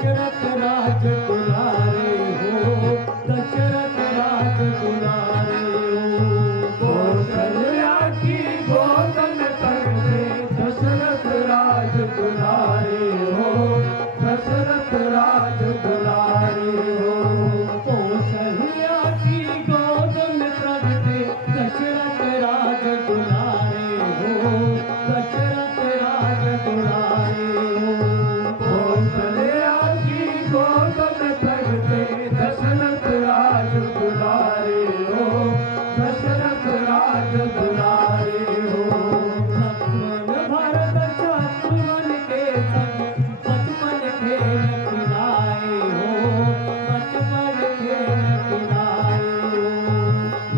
दशरथ राज दुलारे हो, दशरथ राज दुलारे हो। कौशल्या की गोद में पलते दशरथ राज दुलारे हो, दशरथ राज दुलारे हो। कौशल्या की गोद में पलते दशरथ राज दुलारे हो, दशरथ राज दुलारे हो। कौशल्या की गोद में पलते दशरथ राज दुलारे हो, दशरथ राज दुलारे हो। लक्ष्मण भरत शत्रुघ्न के संग बचपन खेल खिलाए हो, बचपन खेल खिलाए हो।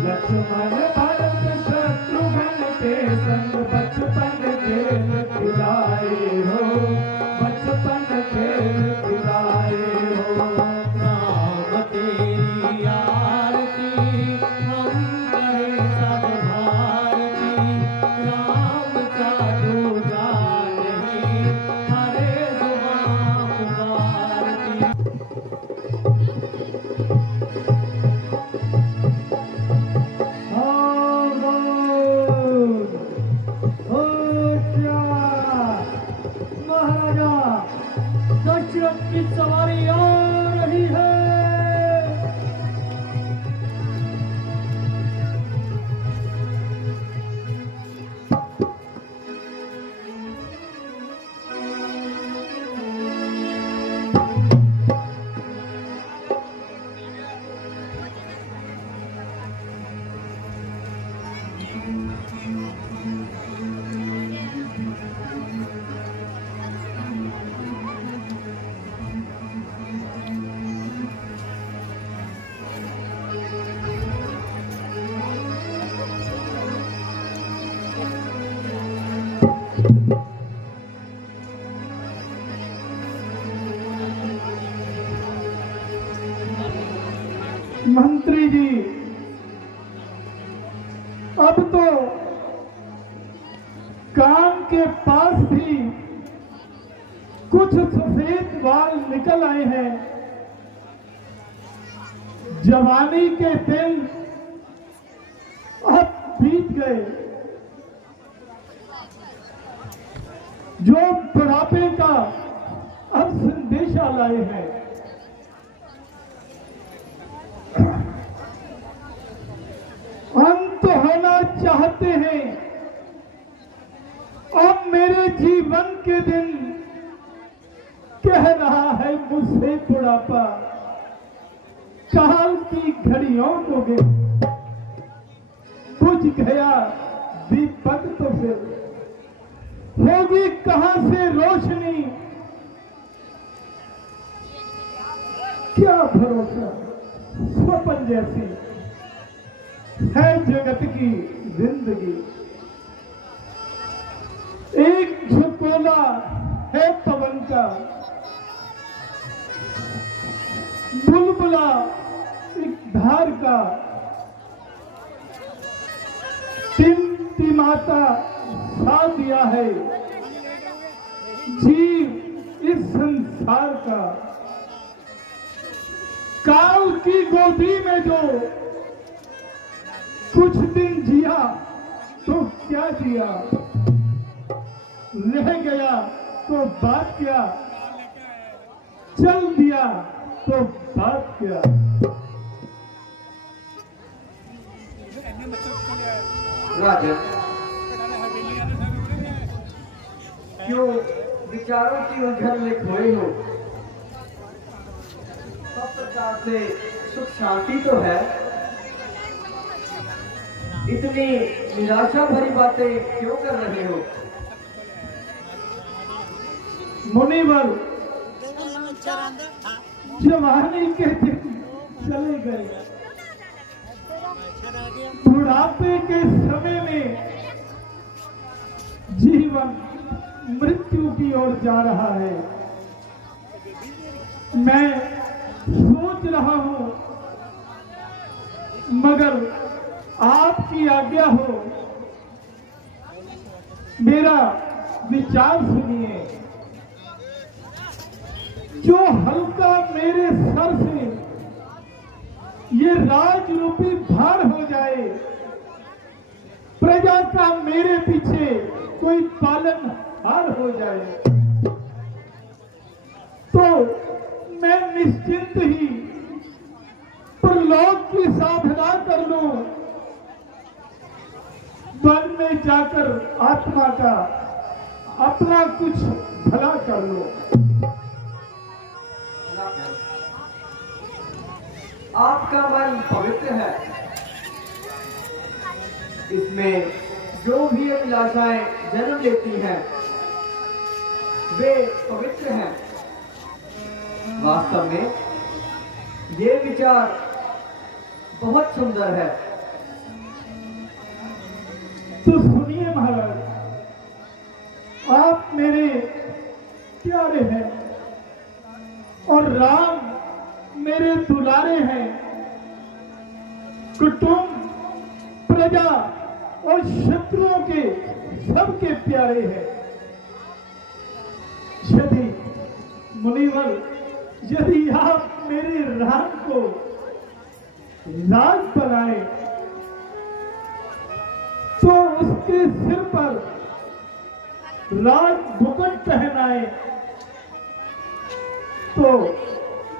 लक्ष्मण भरत शत्रुघ्न के संग बचपन खेल खिलाए हो, बचपन खेल खिलाए हो। राम तेरी आरती हम करें सब भारती, राम का दूजा नहीं हरे जुबां पुकारती। महाराजा दशरथ की सवारी आ रही है। मंत्री जी, अब तो कान के पास भी कुछ सफेद बाल निकल आए हैं। जवानी के दिन अब बीत गए, जो बुढ़ापे का अब संदेशा लाए हैं। अंत होना चाहते हैं। अब मेरे जीवन के दिन कह रहा है मुझसे बुढ़ापा, काल की घड़ियों को बुझ गया दीपक तो फिर होगी कहां से रोशनी। क्या भरोसा, स्वप्न जैसी है जगत की जिंदगी। एक झकोला है पवन का, बुलबुला एक धार का, टिमटिमाता सा दिया है जीव इस संसार का। काल की गोदी में जो कुछ दिन जिया तो क्या जिया, रह गया तो बात क्या, चल दिया तो बात क्या। राजन, क्यों विचारों की उलझन में खोए हो? सब प्रकार से सुख शांति तो है, इतनी निराशा भरी बातें क्यों कर रहे हो? मुनिवर, जवानी के दिन चले गए, बुढ़ापे के समय में जीवन मृत्यु की ओर जा रहा है। मैं सोच रहा हूं, मगर आपकी आज्ञा हो, मेरा विचार सुनिए। जो हल्का मेरे सर से ये राज रूपी भार हो जाए, प्रजा का मेरे पीछे कोई पालनहार हो जाए, तो मैं निश्चिंत ही परलोक की साधना कर लूं, वन में जाकर आत्मा का अपना कुछ भला कर लो। आपका मन पवित्र है, इसमें जो भी अभिलाषाएं जन्म लेती हैं वे पवित्र हैं। वास्तव में ये विचार बहुत सुंदर है। तो सुनिए महाराज, आप मेरे प्यारे हैं और राम मेरे दुलारे हैं। कुटुंब, प्रजा और शत्रुओं के सबके प्यारे हैं। यदि मुनिवर, यदि आप मेरे राम को राज बनाए तो उसके सिर पर राज मुकुट पहनाए तो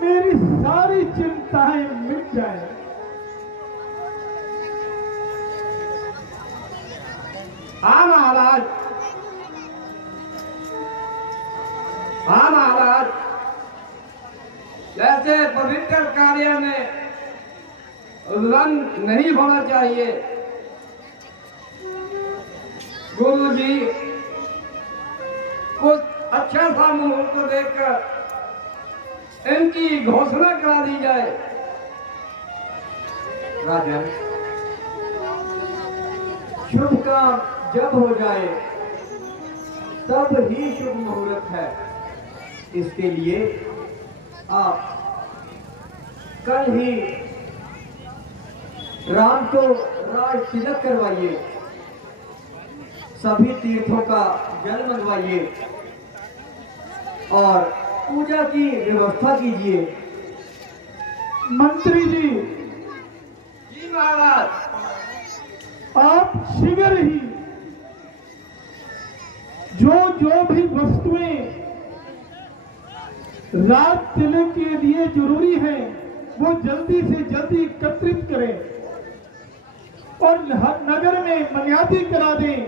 मेरी सारी चिंताएं मिट जाएं। हाँ महाराज, हाँ महाराज, जैसे पवित्र कार्य में उल्लंघन नहीं होना चाहिए। गुरु जी कुछ अच्छा सा मुहूर्त देखकर इनकी घोषणा करा दी जाए। राजन, शुभ काम जब हो जाए तब ही शुभ मुहूर्त है। इसके लिए आप कल ही राम को राज तिलक करवाइए, सभी तीर्थों का जल मंगवाइए और पूजा की व्यवस्था कीजिए। मंत्री जी, जी महाराज, आप शीघ्र ही जो भी वस्तुएं राज तिलक के लिए जरूरी हैं वो जल्दी से जल्दी एकत्रित करें और नगर में मर्यादा करा दें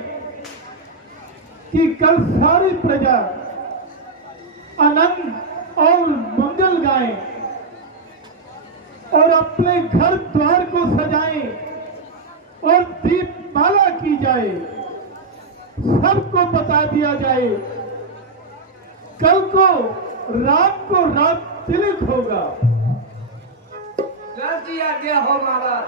कि कल सारी प्रजा आनंद और मंगल गाएं और अपने घर द्वार को सजाएं और दीपमाला की जाए। सबको बता दिया जाए कल को रात तिलक होगा। जैसी आज्ञा हो महाराज।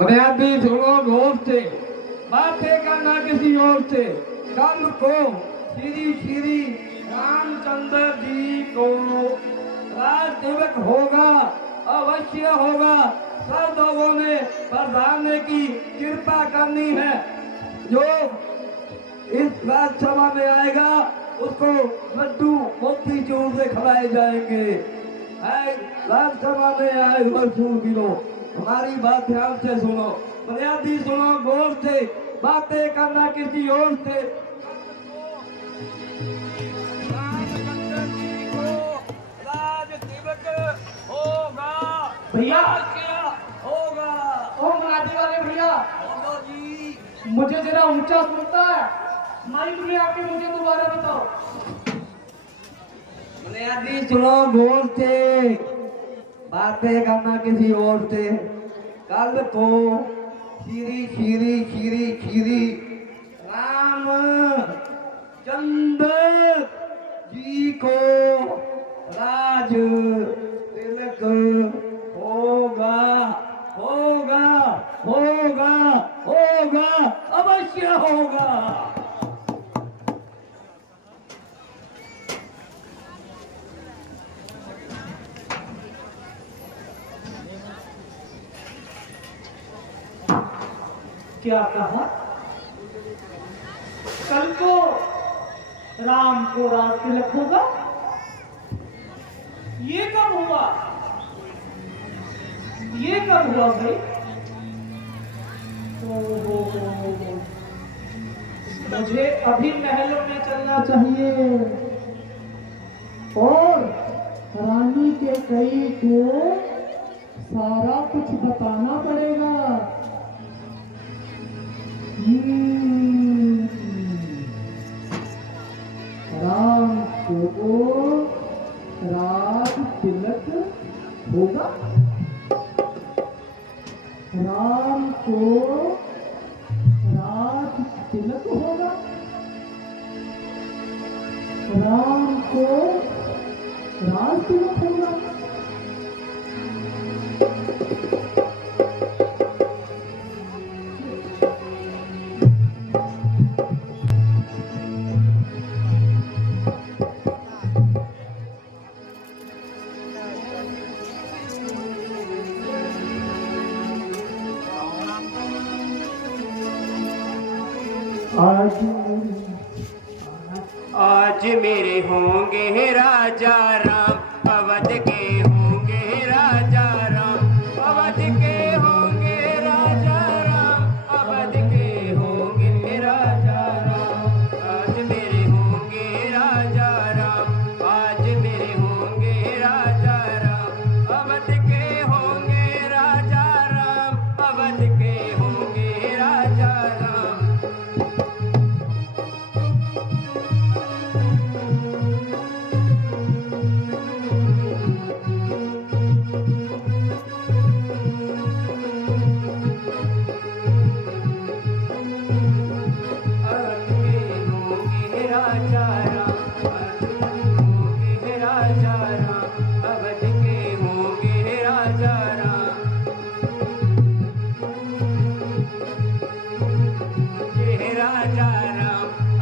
मर्यादी सुनो गौर से, बातें करना किसी और से। कल को श्री श्री रामचंद्र जी को राज तिलक होगा, अवश्य होगा। सब लोगों ने प्रधान की कृपा करनी है। जो इस राजसभा में आएगा उसको लड्डू मोतीचूर से खिलाए जाएंगे। राजसभा में आए मशहूर गिरो, हमारी बात ध्यान से सुनो, मर्यादी सुनो गौर से, बातें करना किसी और से। रामचंद्र जी को राज तिलक होगा, भैया क्या होगा? ओ मराठी वाले भैया, बोलो जी। मुझे जरा ऊंचा सुनता है, माइक में आके मुझे दोबारा बताओ। मर्यादी सुनो गौर से, बातें करना किसी और से। कल को श्री श्री श्री श्री राम होगा। क्या कहा? कल को राम को राज तिलक होगा? ये कब हुआ? ये कब हुआ भाई? मुझे अभी महलों में चलना चाहिए और रानी के कई को सारा कुछ बताना पड़ेगा। राम को राज तिलक होगा। राम को राज तिलक होगा। राम को राज तिलक होगा। आज मेरे होंगे राजा राम, अवध के होंगे राजा राम, अवध के होंगे राजा राम, अवध के होंगे राजा राम। आज मेरे होंगे राजा राम, आज मेरे होंगे राजा राम, अवध के होंगे राजा राम, अवध के होंगे राजा राम।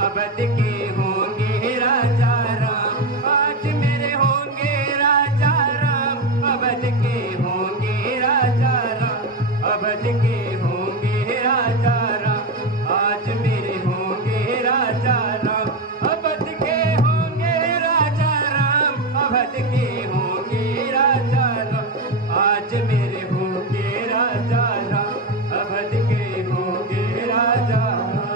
अवध के होंगे राजा राम, आज मेरे होंगे राजा राम, अवध के होंगे राजा राम, अवध के होंगे राजा राम। आज मेरे होंगे राजा राम, अवध के होंगे राजा राम, अवध के होंगे राजा राम। आज मेरे होंगे राजा राम, अवध के होंगे राजा राम।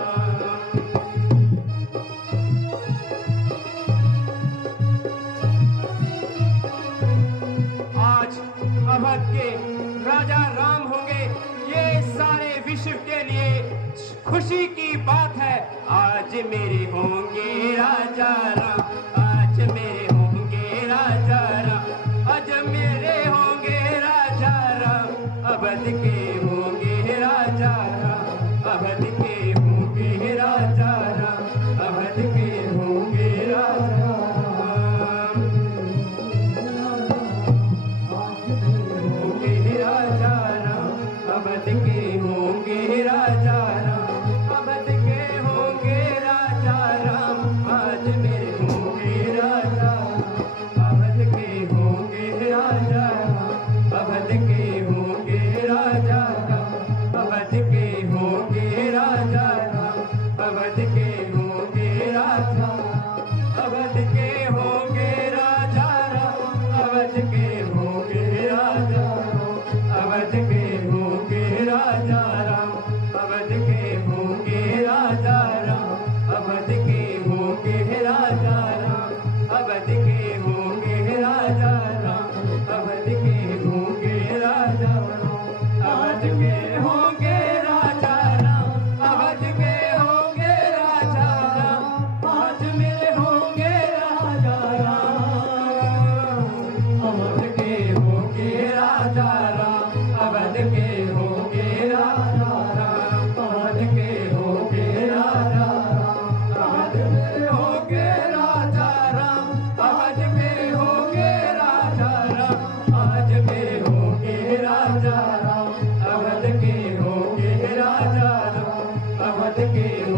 अवध के राजा राम होंगे, ये सारे विश्व के लिए खुशी की बात है। आज मेरे होंगे राजा राम, आज मेरे होंगे राजा राम, आज मेरे होंगे राजा राम, अवध के होंगे राजा राम, अवध के होंगे राजा राम, अवध के होंगे राजा राम। अवध के होंगे राजा राम, अवध के होंगे राजा राम, आज मेरे होंगे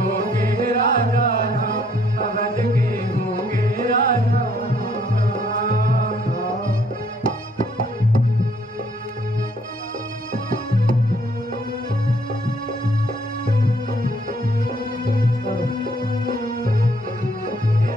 होंगे राजा राम, अवध के होंगे राजा राम।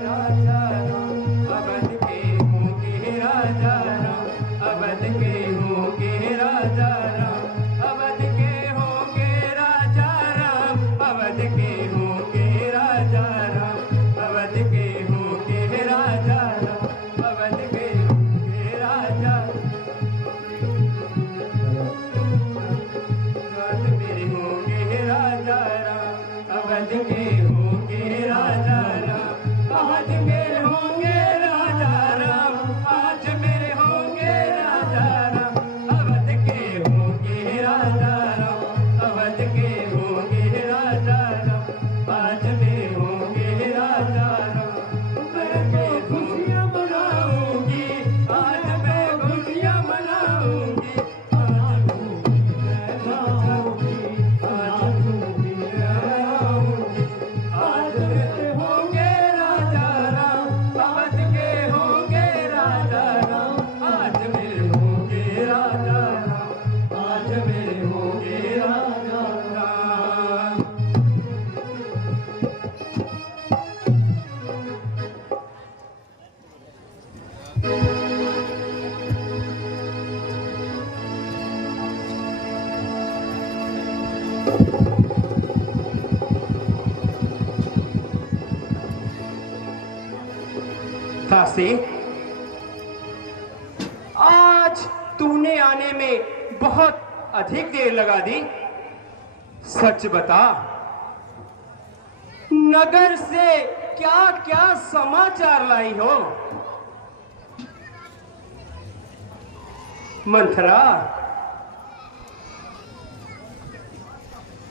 राजा राम, अवध के होंगे राजा राम, अवध के होंगे राजा राम, अवध के होंगे राजा राम, अवध के होंगे राजा राम, अवध के होंगे राजा राम, अवध के होंगे राजा। रात मेरे होंगे राजा राम, अवध के होंगे राजा राम, अवध के होंगे राजा राम, आज मेरे होंगे राजा राम, अवध के होंगे राजा राम, अवध के होंगे राजा राम, आज मेरे होंगे राजा राम। मैं खुशियाँ मनाऊंगी, आज मैं खुशियाँ मनाऊंगी, आज मैं जाऊंगी, आज मैं आऊंगी, आज मेरे होंगे राजा राम, अवध के होंगे राजा राम, आज मेरे होंगे राजा राम, आज मेरे होंगे राजा राम। दासी, आज तूने आने में बहुत अधिक देर लगा दी। सच बता, नगर से क्या क्या समाचार लाई हो? मंथरा,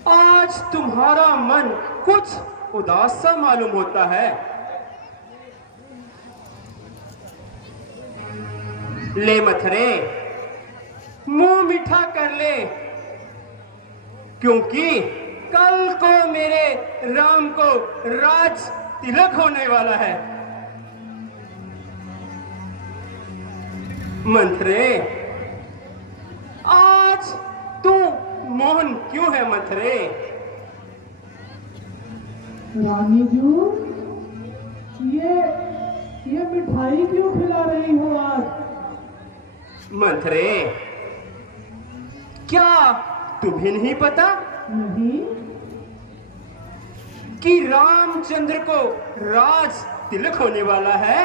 आज तुम्हारा मन कुछ उदास सा मालूम होता है। ले मथरे, मुंह मीठा कर ले, क्योंकि कल को मेरे राम को राज तिलक होने वाला है। मंथरे, आज तू मौन क्यों है मंथरे? रानी जू, ये मिठाई क्यों खिला रही हो आज? मंथरे, क्या तुम्हें नहीं पता नहीं। कि रामचंद्र को राज तिलक होने वाला है?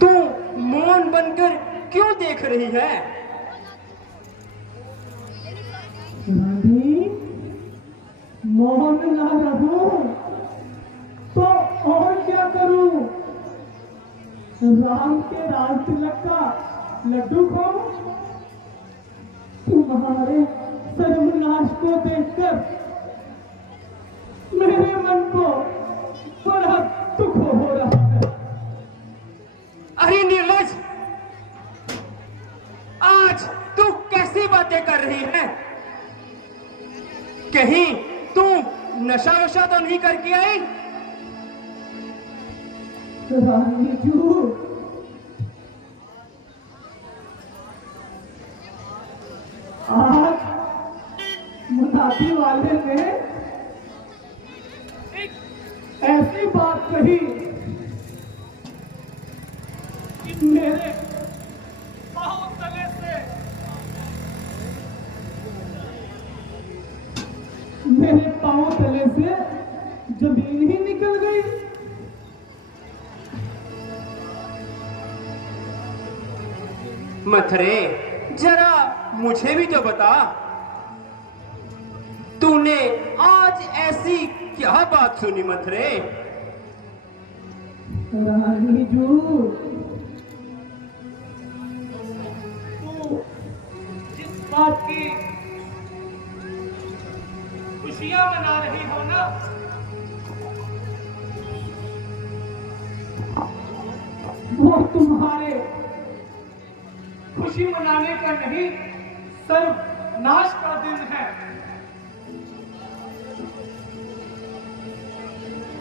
तू मौन बनकर क्यों देख रही है? रानी, मौन ना रहूं तो और क्या करूं? राम के राज तिलक का लड्डू खाऊं? तुम्हारे सर्वनाश को देखकर मेरे मन को बड़ा दुख हो रहा है। अरे निर्लज, आज तू कैसी बातें कर रही है? कहीं तू नशा वशा तो नहीं करके आई? रानी जू, आज मुनादी वाले ने एक ऐसी बात कही कि मेरे पांव तले से जमीन ही निकल गई। मथरे, जरा मुझे भी तो बता, तूने आज ऐसी क्या बात सुनी? मथरे, रानी जू, तू जिस बात की खुशियां मना रही हो ना, वो तुम्हारे खुशी मनाने का नहीं, सर्वनाश का दिन है।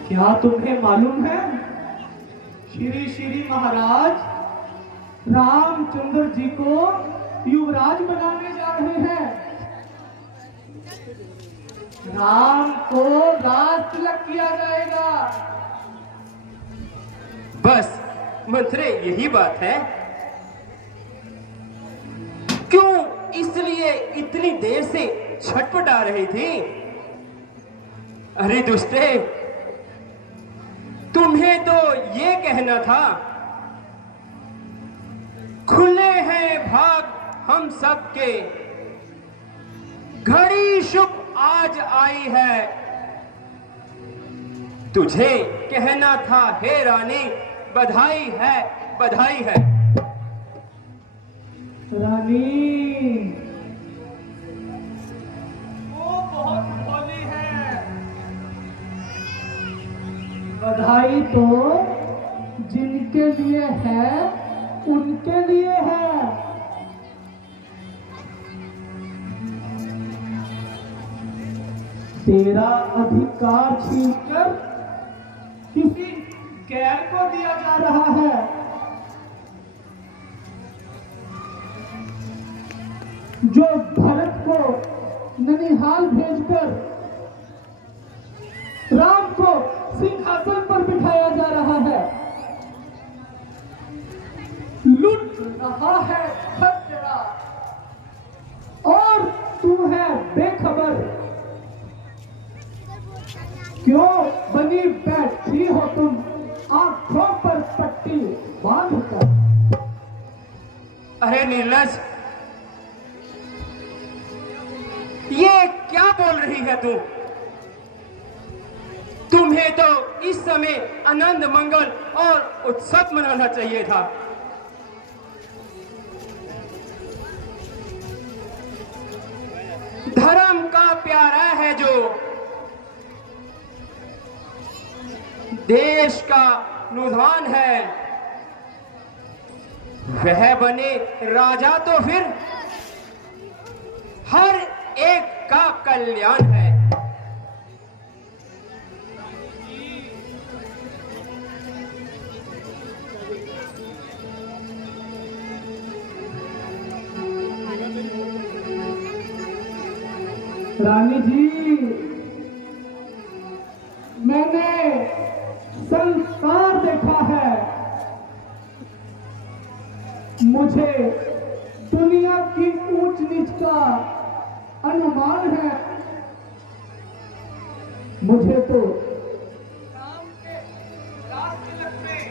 क्या तुम्हें मालूम है, श्री श्री महाराज रामचंद्र जी को युवराज बनाने जा रहे हैं। राम को राज तिलक किया जाएगा। बस मंत्रे यही बात है? क्यों इसलिए इतनी देर से छटपटा रही थी? अरे दुष्टे, तुम्हें तो ये कहना था, खुले हैं भाग हम सबके, घड़ी शुभ आज आई है। तुझे कहना था, हे रानी बधाई है, बधाई है। रानी वो बहुत भोली है। बधाई तो जिनके लिए है उनके लिए है। तेरा अधिकार छीनकर किसी गैर को दिया जा रहा है। जो भरत को ननिहाल भेजकर राम को सिंहासन पर बिठाया जा रहा है, लूट रहा है घर तेरा, और तू है बेखबर। क्यों बनी बैठी हो तुम आंखों पर पट्टी बांधकर? अरे निर्लज, ये क्या बोल रही है तू? तुम्हें तो इस समय आनंद मंगल और उत्सव मनाना चाहिए था। धर्म का प्यारा है जो, देश का नुधान है, वह बने राजा तो फिर हर एक का कल्याण है। रानी जी, मैंने संसार देखा है, मुझे दुनिया की ऊंच नीच का अनुमान है। मुझे तो राम के राज तिलक में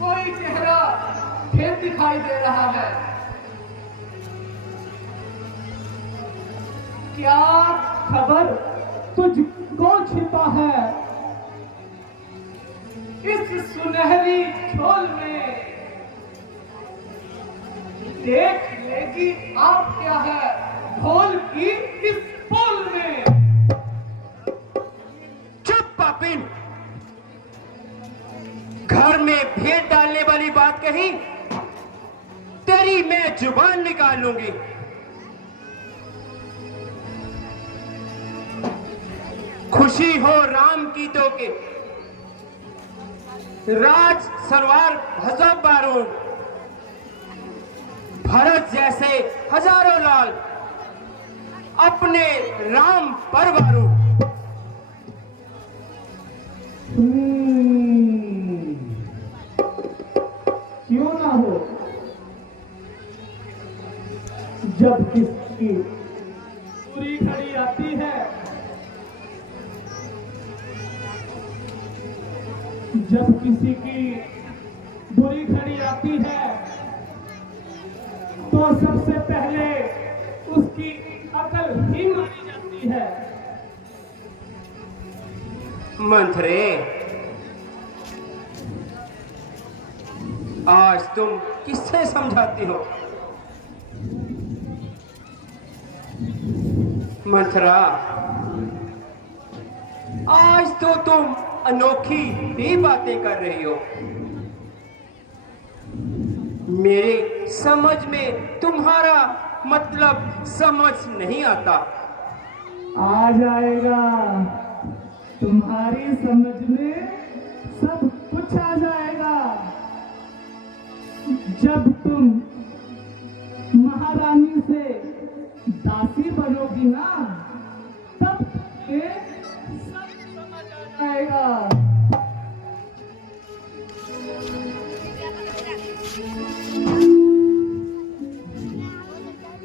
कोई चेहरा फिर दिखाई दे रहा है। क्या खबर तुझको छिपा है इस सुनहरी झोल में? देख लेगी आप क्या है घोल की इस पोल में। चुप पापिन, घर में भेंट डालने वाली बात कही, तेरी मैं जुबान निकाल लूंगी। खुशी हो राम की तो के राज सरवार हज़ार बारों, भरत जैसे हजारों लाल अपने राम परवारू। क्यों ना हो, जब किसकी पूरी घड़ी आती है, जब किसी की बुरी घड़ी आती है, तो सबसे पहले उसकी अकल ही मारी जाती है। मंत्रे, आज तुम किससे समझाती हो? मंत्रा, आज तो तुम अनोखी ही बातें कर रही हो। मेरे समझ में तुम्हारा मतलब समझ नहीं आता। आ जाएगा, तुम्हारी समझ में सब कुछ आ जाएगा जब तुम महारानी से दासी बनोगी ना, तब ये सब समझ आ जाएगा।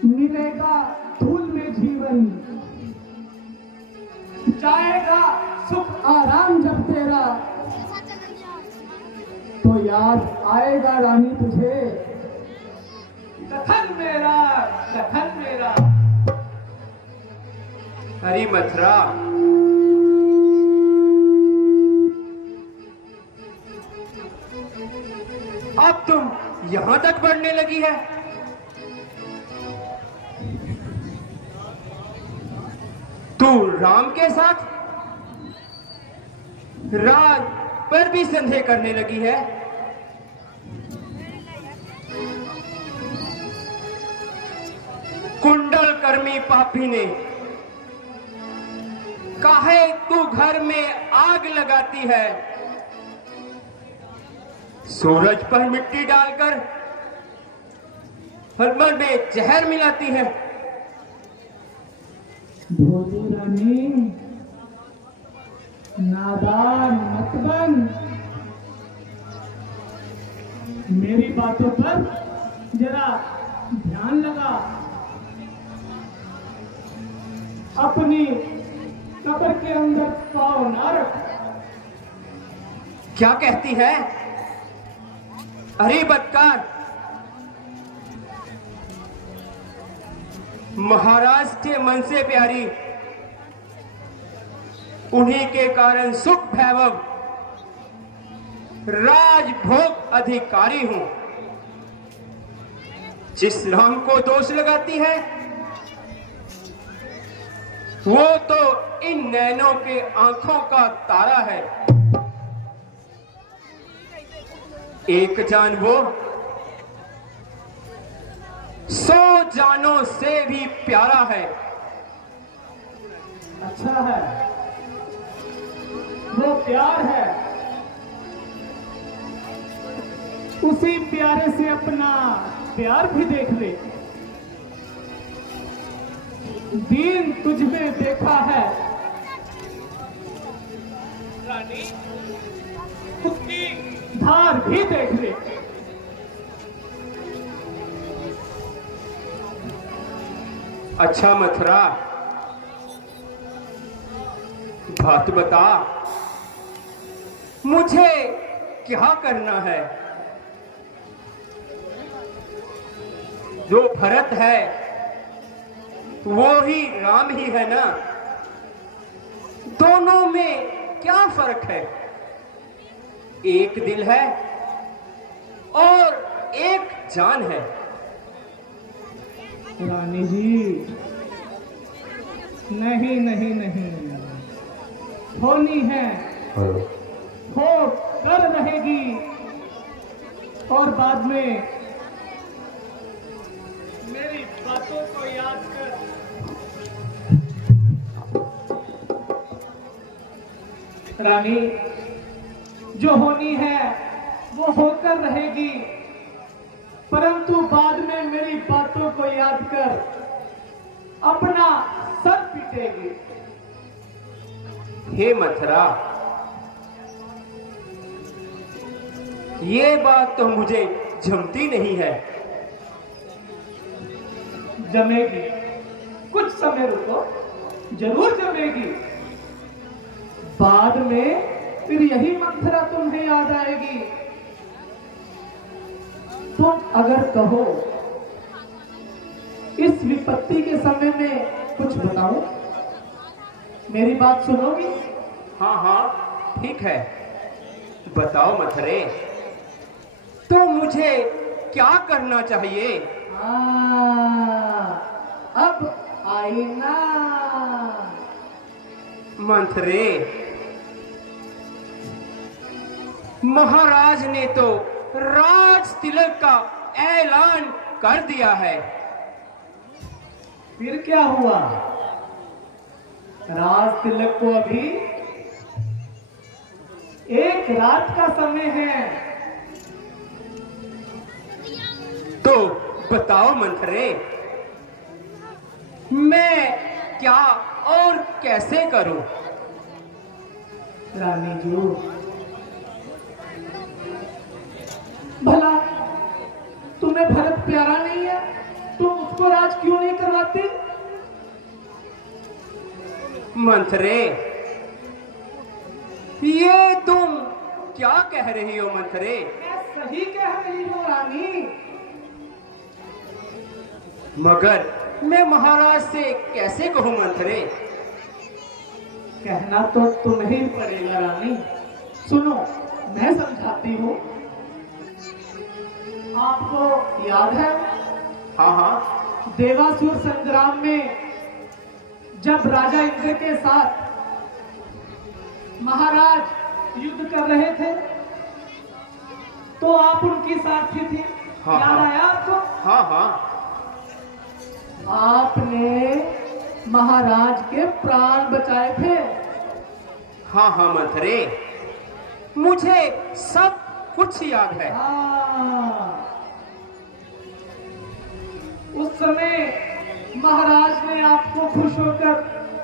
मिलेगा धूल में जीवन, जाएगा सुख आराम जब तेरा, तो याद आएगा रानी तुझे दखन मेरा, दखन मेरा। अरे मथुरा, अब तुम यहां तक बढ़ने लगी है। तू राम के साथ राज पर भी संदेह करने लगी है। कुंडल कर्मी पापी ने काहे तू घर में आग लगाती है, सूरज पर मिट्टी डालकर हरमल में जहर मिलाती है। भोली रानी, नादान मत बन। मेरी बातों पर जरा ध्यान लगा। अपनी कब्र के अंदर पाँव ना रख। क्या कहती है? अरे बदकार, महाराज के मन से प्यारी, उन्हीं के कारण सुख वैभव राजभोग अधिकारी हूं। जिस राम को दोष लगाती है वो तो इन नैनों के आंखों का तारा है। एक जान वो 100 जानों से भी प्यारा है। अच्छा है, वो प्यार है। उसी प्यारे से अपना प्यार भी देख ले। दीन तुझ में देखा है रानी, उसकी धार भी देख ले। अच्छा मथुरा, बात बता, मुझे क्या करना है? जो भरत है वो ही राम ही है ना? दोनों में क्या फर्क है? एक दिल है और एक जान है। रानी जी, नहीं नहीं नहीं, होनी है, हो कर रहेगी। और बाद में मेरी बातों को याद कर। रानी, जो होनी है वो होकर रहेगी, परंतु बाद में मेरी बातों को याद कर अपना सर पीटेगी। हे मथुरा, ये बात तो मुझे जमती नहीं है। जमेगी, कुछ समय रुको, जरूर जमेगी। बाद में फिर यही मथुरा तुम्हें याद आएगी। तुम अगर कहो इस विपत्ति के समय में कुछ बताऊं, मेरी बात सुनोगी? हाँ हाँ ठीक है, बताओ मथुरे, तो मुझे क्या करना चाहिए? अब आई ना मंथरे, महाराज ने तो राज तिलक का ऐलान कर दिया है। फिर क्या हुआ? राज तिलक को अभी एक रात का समय है। तो बताओ मंथरे, मैं क्या और कैसे करूं? रानी जी, भला तुम्हें भरत प्यारा नहीं है? तुम उसको राज क्यों नहीं करवाती? मंथरे, ये तुम क्या कह रही हो मंथरे? मैं सही कह रही हूँ रानी। मगर मैं महाराज से कैसे कहूं मंथरे? कहना तो तुम्हें ही पड़ेगा रानी। सुनो, मैं समझाती हूँ। आपको याद है? हाँ हाँ, देवासुर संग्राम में जब राजा इंद्र के साथ महाराज युद्ध कर रहे थे, तो आप उनकी साथी थी। हाँ, याद हाँ। आया आपको? हाँ हाँ, आपने महाराज के प्राण बचाए थे। हाँ हाँ मंथरे, मुझे सब कुछ याद है। उस समय महाराज ने आपको खुश होकर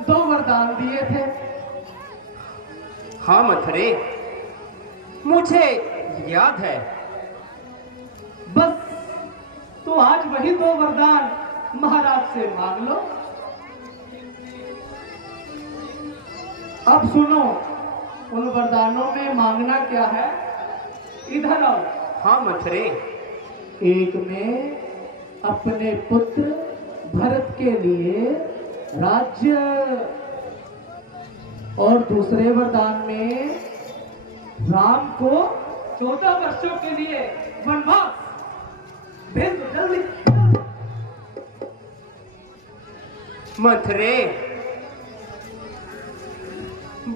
2 वरदान दिए थे। हाँ मंथरे, मुझे याद है। बस, तो आज वही 2 वरदान महाराज से मांग लो। अब सुनो, उन वरदानों में मांगना क्या है? इधर आओ। हाँ मंथरे, एक में अपने पुत्र भरत के लिए राज्य, और दूसरे वरदान में राम को 14 वर्षों के लिए वनवास भेज दो जल्दी। मंथरे,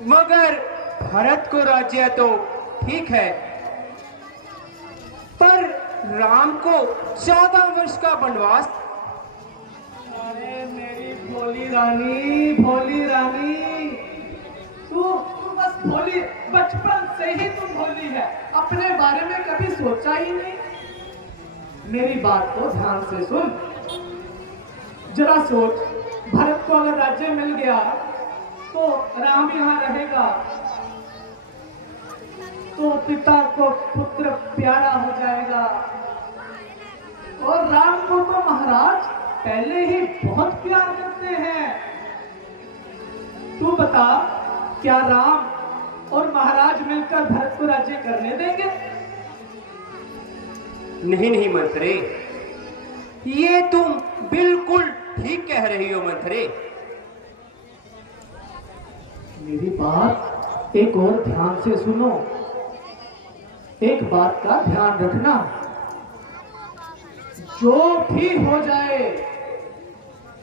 मगर भरत को राज्य तो ठीक है, पर राम को 14 वर्ष का वनवास। अरे मेरी भोली रानी, भोली रानी, तू बस भोली, बचपन से ही तुम भोली है। अपने बारे में कभी सोचा ही नहीं। मेरी बात को ध्यान से सुन। जरा सोच, भरत को अगर राज्य मिल गया तो राम यहाँ रहेगा, तो पिता को पुत्र प्यारा हो जाएगा, और राम को तो महाराज पहले ही बहुत प्यार करते हैं। तू बता, क्या राम और महाराज मिलकर भरत को राज्य करने देंगे? नहीं नहीं मंथरे, ये तुम बिल्कुल ठीक कह रही हो मंथरे। मेरी बात एक और ध्यान से सुनो। एक बात का ध्यान रखना, जो भी हो जाए,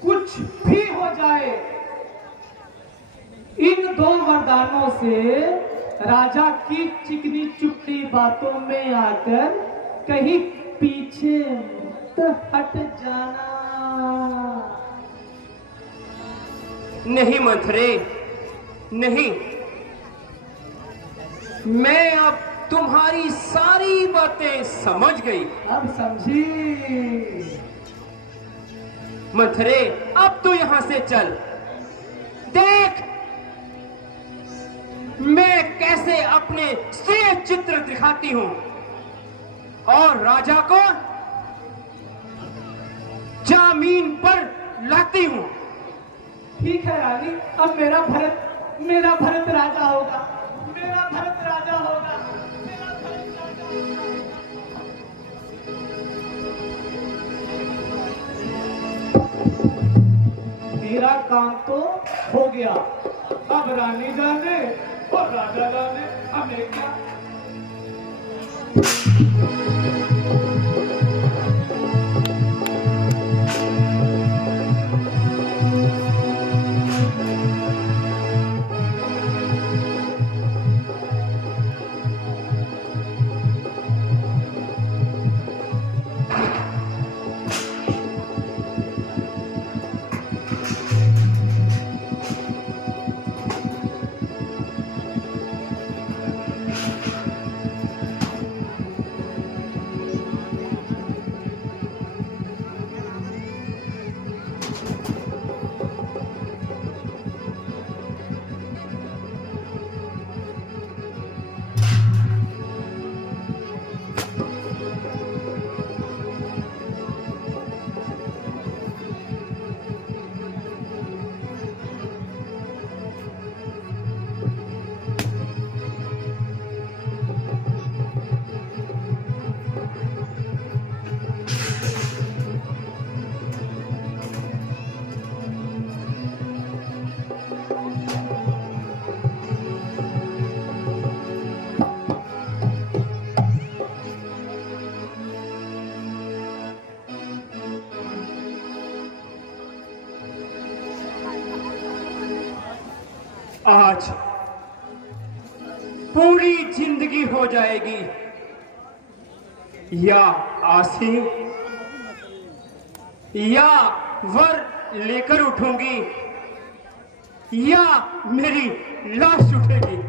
कुछ भी हो जाए, इन 2 वरदानों से राजा की चिकनी चुपड़ी बातों में आकर कहीं पीछे मत हट जाना। नहीं मंथरे, नहीं, मैं अब तुम्हारी सारी बातें समझ गई। अब समझी? मंथरे, अब तो यहां से चल। देख, मैं कैसे अपने श्रेय चित्र दिखाती हूं और राजा को जामीन पर लाती हूं। ठीक है रानी, अब मेरा भरत राजा होगा, मेरा भरत राजा होगा, मेरा भरत राजा होगा। मेरा काम तो हो गया, अब रानी जाने और राजा जाने, हमें क्या। आज पूरी जिंदगी हो जाएगी, या आसी या वर लेकर उठूंगी, या मेरी लाश उठेगी।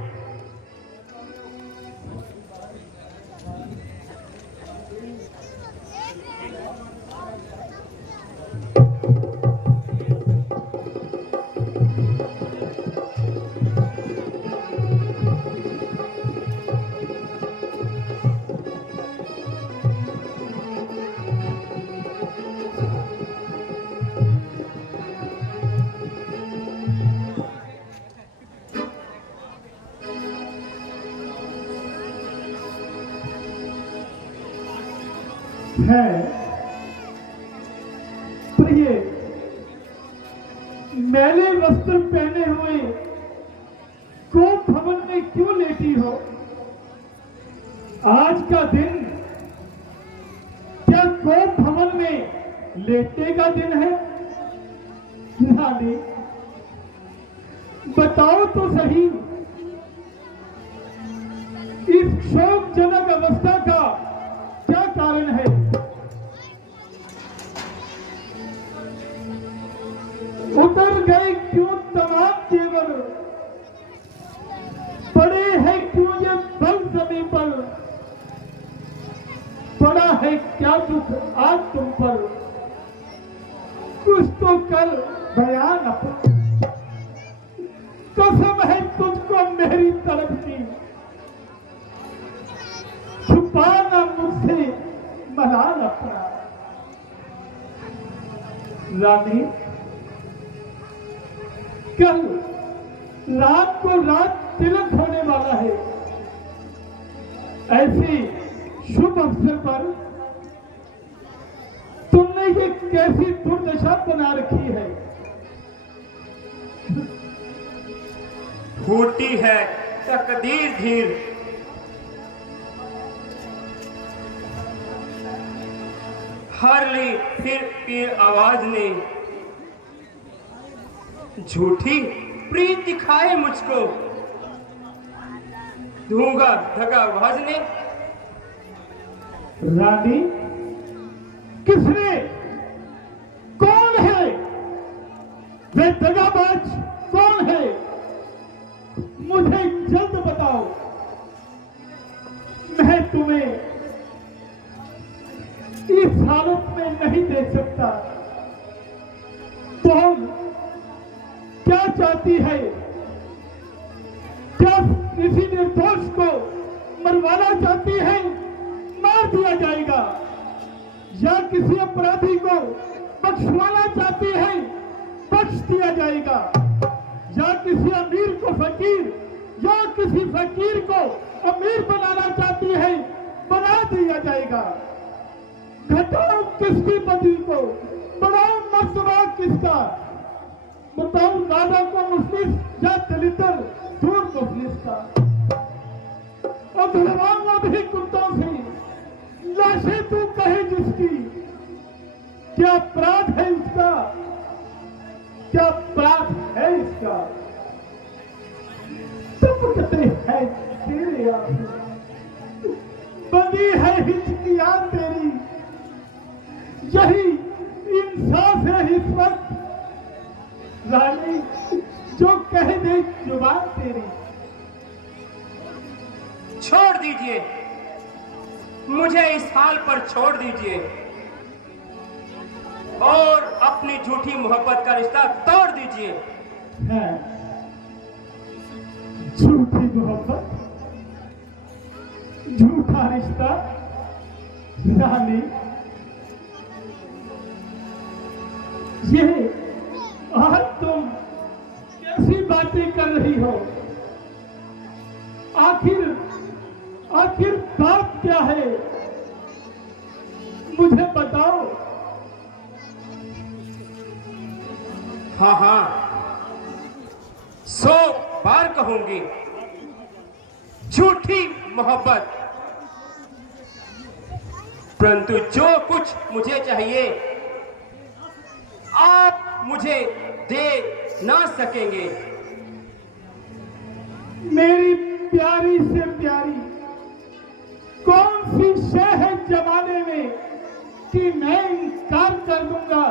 है प्रिय, मैले वस्त्र पहने हुए कोप भवन में क्यों लेटी हो? आज का दिन क्या कोप भवन में लेटने का दिन है? रानी, बताओ तो सही, इस शोकजनक अवस्था का क्या कारण है? उतर गए क्यों तमाम जेवर? पड़े हैं क्यों ये बल जमीन पर? पड़ा है क्या दुख आज तुम पर? कुछ तो कर बयान अपना, कसम है तुझको मेरी तरफ की, छुपाना मुझसे मलाल अपना। रानी, कल रात को रात तिलक होने वाला है। ऐसी शुभ अवसर पर तुमने ये कैसी दुर्दशा बना रखी है? फूटी है तकदीर धीर, हार ली फिर पीर आवाज ने, झूठी प्रीत दिखाए मुझको, दूंगा दगाबाज ने। रानी, किसने? कौन है वे दगाबाज? कौन है? मुझे जल्द बताओ, मैं तुम्हें इस हालत में नहीं देख सकता। बोल, क्या चाहती है? क्या किसी निर्दोष को मरवाना चाहती है? मार दिया जाएगा। या किसी अपराधी को बख्शवाना चाहती है? बख्श दिया जाएगा। या किसी अमीर को फकीर, या किसी फकीर को अमीर बनाना चाहती है? बना दिया जाएगा। घटाओ किसकी बदली को, बढ़ाओ मर्तबा किसका? बताओ, राजा को मुफलिस या दलितर दूर मुफलिस का? और धुलवाऊंगा भी कुत्तों से लाशें तू कहे जिसकी। क्या अपराध है इसका? क्या अपराध है इसका? टपकते हैं तेरे आंसू, बंदी है हिचकियां तेरी, यही इंसाफ है इस वक्त। रानी, जो कह दे जुबान तेरी। छोड़ दीजिए मुझे, इस हाल पर छोड़ दीजिए और अपनी झूठी मोहब्बत का रिश्ता तोड़ दीजिए। है झूठी मोहब्बत, झूठा रिश्ता? रानी, ये आज तुम कैसी बातें कर रही हो? आखिर बात क्या है? मुझे बताओ। हाँ हाँ, 100 बार कहूंगी, झूठी मोहब्बत। परंतु जो कुछ मुझे चाहिए आप मुझे दे ना सकेंगे। मेरी प्यारी से प्यारी कौन सी शय है जमाने में कि मैं इनकार कर दूंगा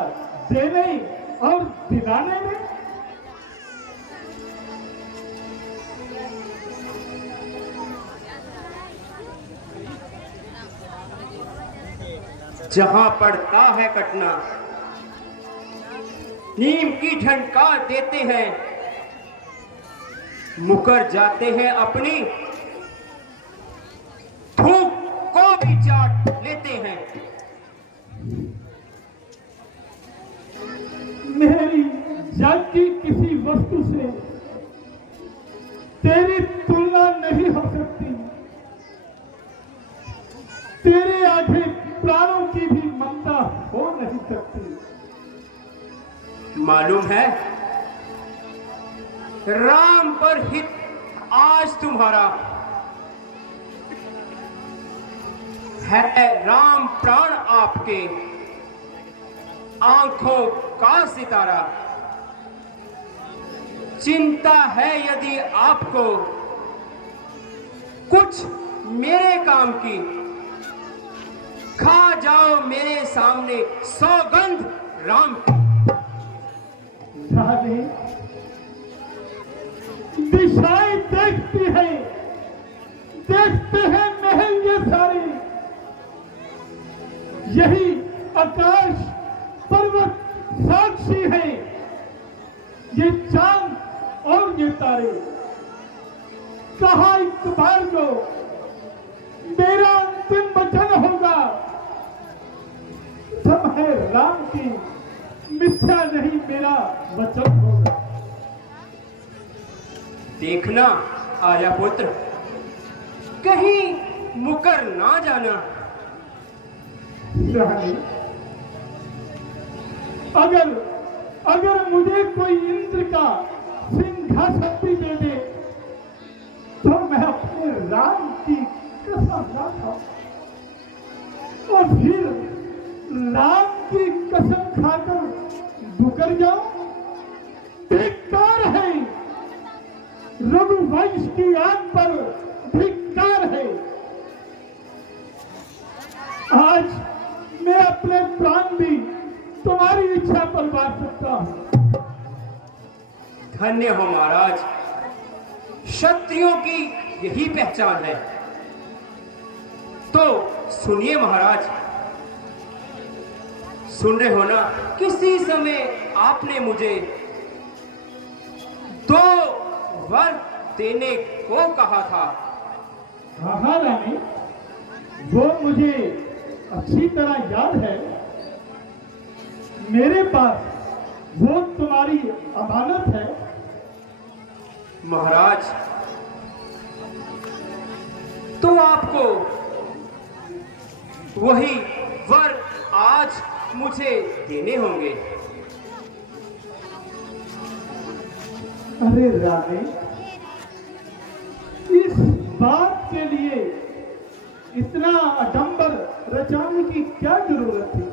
देने और दिलाने में। जहां पड़ता है कटना नीम की झनकार देते हैं, मुकर जाते हैं अपनी धूप को भी चाट लेते हैं। मेरी जग की किसी वस्तु से तेरी तुलना नहीं हो सकती, तेरे आगे प्राणों की भी ममता हो नहीं सकती। मालूम है राम पर हित आज तुम्हारा है, राम प्राण आपके आंखों का सितारा। चिंता है यदि आपको कुछ मेरे काम की, खा जाओ मेरे सामने सौगंध राम की। रानी दिशाएं देखती है, देखते हैं महल ये सारे, यही आकाश पर्वत साक्षी है, ये चांद और ये तारे। कहा एक बार जो मेरा अंतिम वचन होगा, सब है राम की, मिथ्या नहीं मेरा वचन होगा। देखना आर्या पुत्र, कहीं मुकर ना जाना। रानी अगर मुझे कोई इंद्र का सिंहासन भी दे दे तो मैं अपने राम की कसम ना खाऊं, और फिर राम की कसम खाकर मुकर जाऊं। धिक्कार है, रघुवंश की आन पर धिक्कार है। आज मैं अपने प्राण भी तुम्हारी इच्छा पर बांध सकता हूं। धन्य हो महाराज, क्षत्रियों की यही पहचान है। तो सुनिए महाराज, सुन रहे हो ना, किसी समय आपने मुझे 2 वर देने को कहा था। हाँ रानी, वो मुझे अच्छी तरह याद है। मेरे पास वो तुम्हारी अमानत है। महाराज, तो आपको वही वर आज मुझे देने होंगे। अरे रानी, इस बात के लिए इतना आडंबर रचाने की क्या जरूरत थी?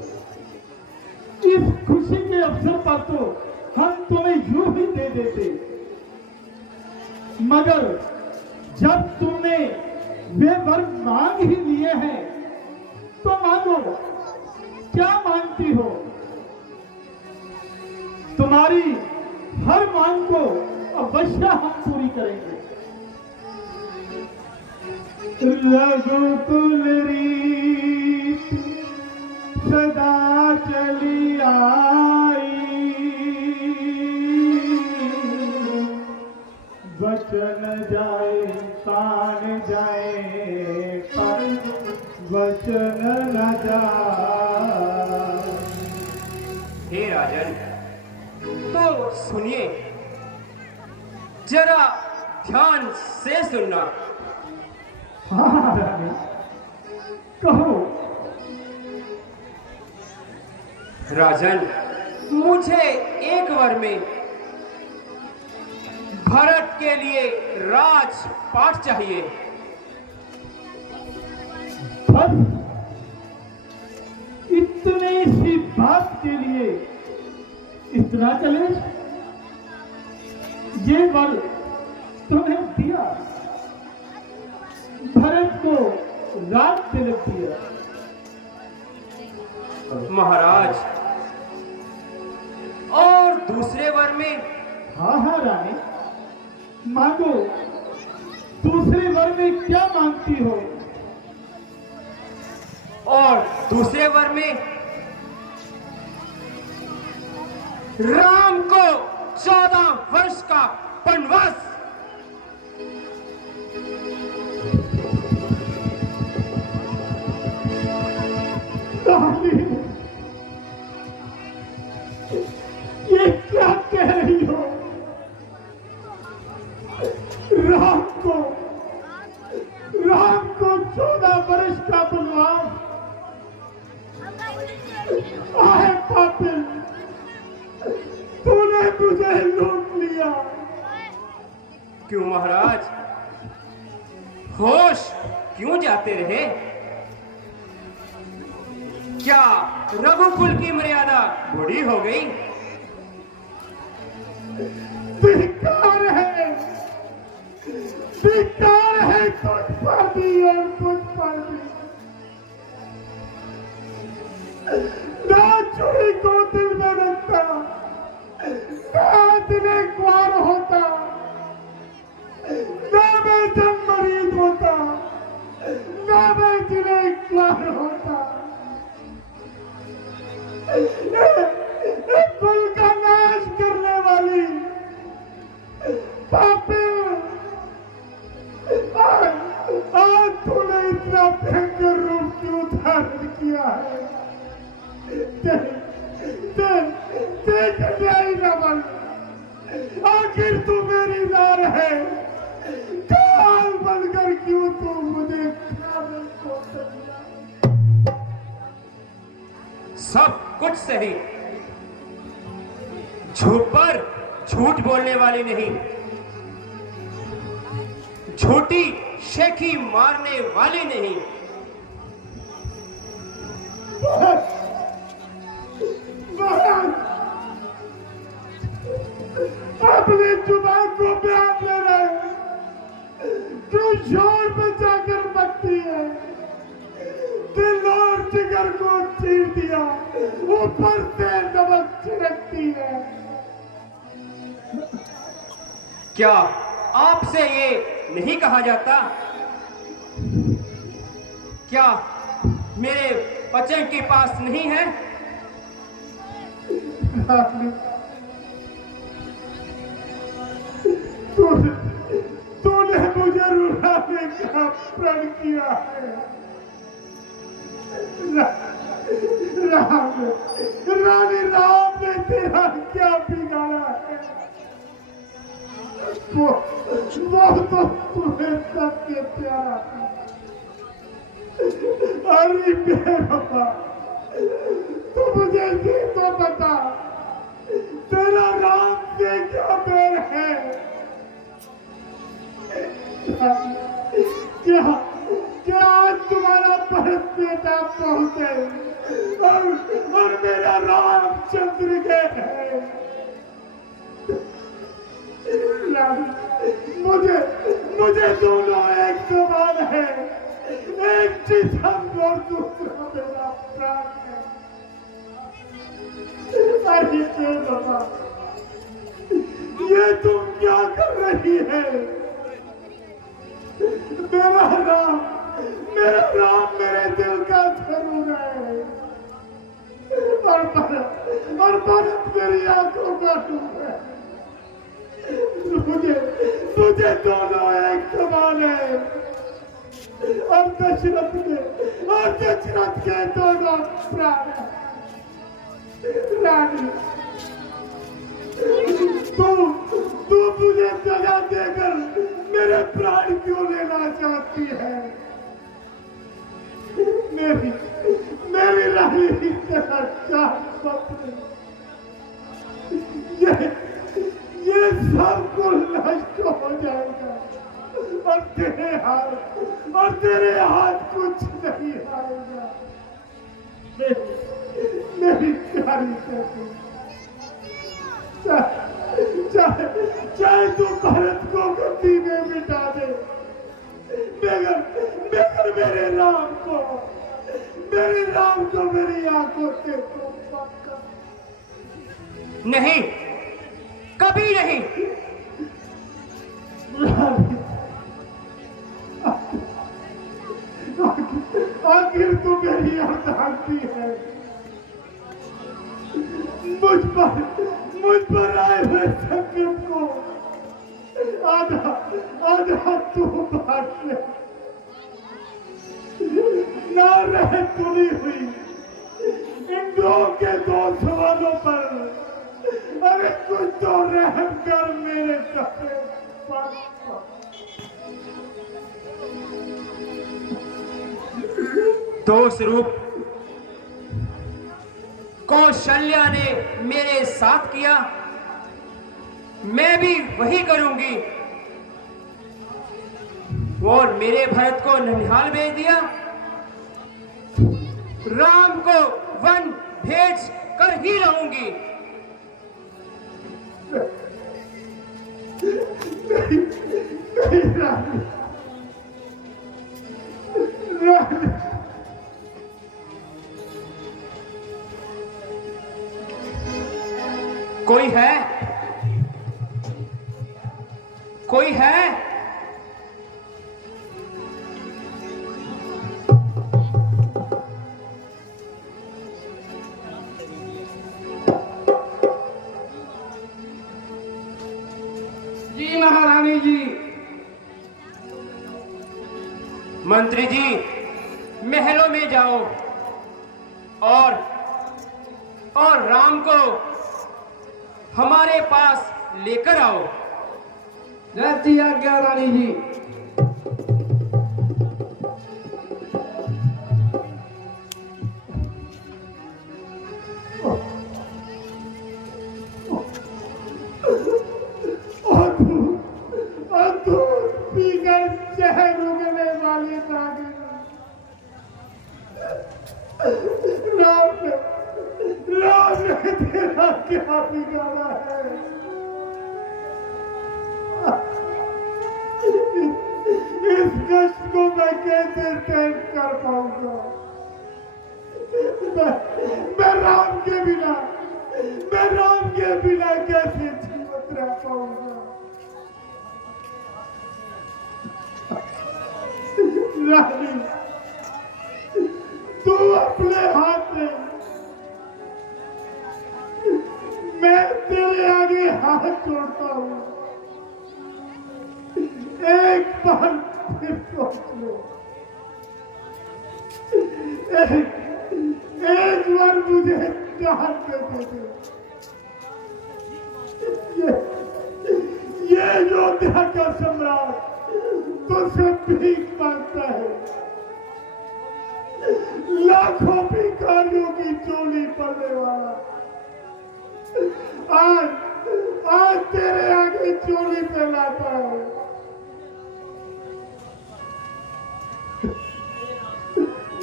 इस खुशी के अवसर पर तो हम तुम्हें यूं ही दे देते, मगर जब तुमने वे वर मांग ही लिए हैं तो मांगो, क्या मांगती हो? तुम्हारी हर मांग को अवश्य हम पूरी करेंगे। रघुकुल रीत सदा चली आई, वचन जाए कान जाए पर वचन न जाए। हे राजन, तो सुनिए, जरा ध्यान से सुनना। हाँ रानी, कहो। राजन, मुझे एक वर में भरत के लिए राजपाट चाहिए। बस इतनी सी बात के लिए इतना कलेश? ये वर तुम्हें दिया, भरत को राज तिलक दिया। महाराज, और दूसरे वर में? हाँ हाँ रानी, मांगो। दूसरे वर में क्या मांगती हो? और दूसरे वर में राम को 14 वर्ष का वनवास। ये क्या कह रही हो? राम को 14 वर्ष का वनवास? आए पापी, तूने मुझे लूट लिया। क्यों महाराज, होश क्यों जाते रहे? क्या रघुकुल की मर्यादा बूढ़ी हो गई? धिक्कार है तुझ पर भी और तुझ पर भी। ना चुरी को दिल में रखता, ना दिले ग्वार होता, ना मैं जन्मरीत होता, ना मैं दिले ग्वार होता। कुल का नाश करने वाली पापी, आज तूने इतना भयंकर रूप क्यों धारण किया है? रमन, आखिर तू मेरी नार है, काल बनकर क्यों तू मुझे खाने को दिया? सब कुछ सही, झूठ पर झूठ बोलने वाली नहीं, झूठी शेखी मारने वाली नहीं। अपनी जुबान को बयान ले रहे हैं, क्यों जोर पे जाकर बकती है? दिल और जिगर को चीर दिया, ऊपर से नमक छिड़कती है। क्या आपसे ये नहीं कहा जाता? क्या मेरे वचन के पास नहीं है? तूने मुझे रुलाने का प्रण किया है। रानी राम ने तेरा क्या बिगाड़ा है? वो तो तुम्हें सबके प्यारा था। अरे बेवफा, तू मुझे ये तो बता, तेरा राम से क्या बैर है? क्या आज तुम्हारा भरत बेटा पहुंचे और मेरा रामचंद्र गए? मुझे दोनों एक समान है, एक जिस्म और दूसरा मेरा प्राण है। अरे बेवफा, ये तुम क्या कर रही है? मेरा राम मेरे दिल का जरूर है, और भरत मेरी आंखों का डूब है। मुझे दोनों एक समान है, और दशरथ के दोनों प्राण हैं। रानी, तू मुझे जगह देकर मेरे प्राण क्यों लेना चाहती है? मेरी रानी तेरा स्वप्न, ये सब कुछ नष्ट हो जाएगा, और तेरे हाथ कुछ नहीं आएगा। मेरी प्यारी कहती, चाहे तू भारत को गद्दी में मिटा दे, मगर मेरे राम को मेरी आंखों से तू पक्का नहीं, कभी नहीं। आखिर तू मेरी अर्थांति है। मुझ पर आए हुए संकट को आधा तू बांट ले। ना रहे तुली हुई इन दो के दो सवालों पर, अरे कुछ तो रहम कर मेरे सफेद पर। दोष रूप कौशल्या ने मेरे साथ किया, मैं भी वही करूंगी। और मेरे भरत को ननिहाल भेज दिया, राम को वन भेज कर ही रहूंगी। नहीं रानी, कोई है? कोई है? जी महारानी जी। मंत्री जी, महलों में जाओ और राम को हमारे पास लेकर आओ। जय आज्ञा रानी जी। पीकर जहर उगने वाली राम ने तेरा क्या बिगाड़ा है? इस कष्ट को मैं कैसे सहन कर पाऊंगा? मैं राम के बिना कैसे जीवित रह पाऊंगा? रानी, तू अपने हाथ में, मैं तेरे आगे हाथ जोड़ता हूं। एक बार फिर सोच लो, एक बार मुझे जान के दे दे। ये योद्धा का सम्राट तुझसे भीख मांगता है, लाखों भिखारियों की चोली पड़ने वाला आज तेरे आगे चोली पे लाता है।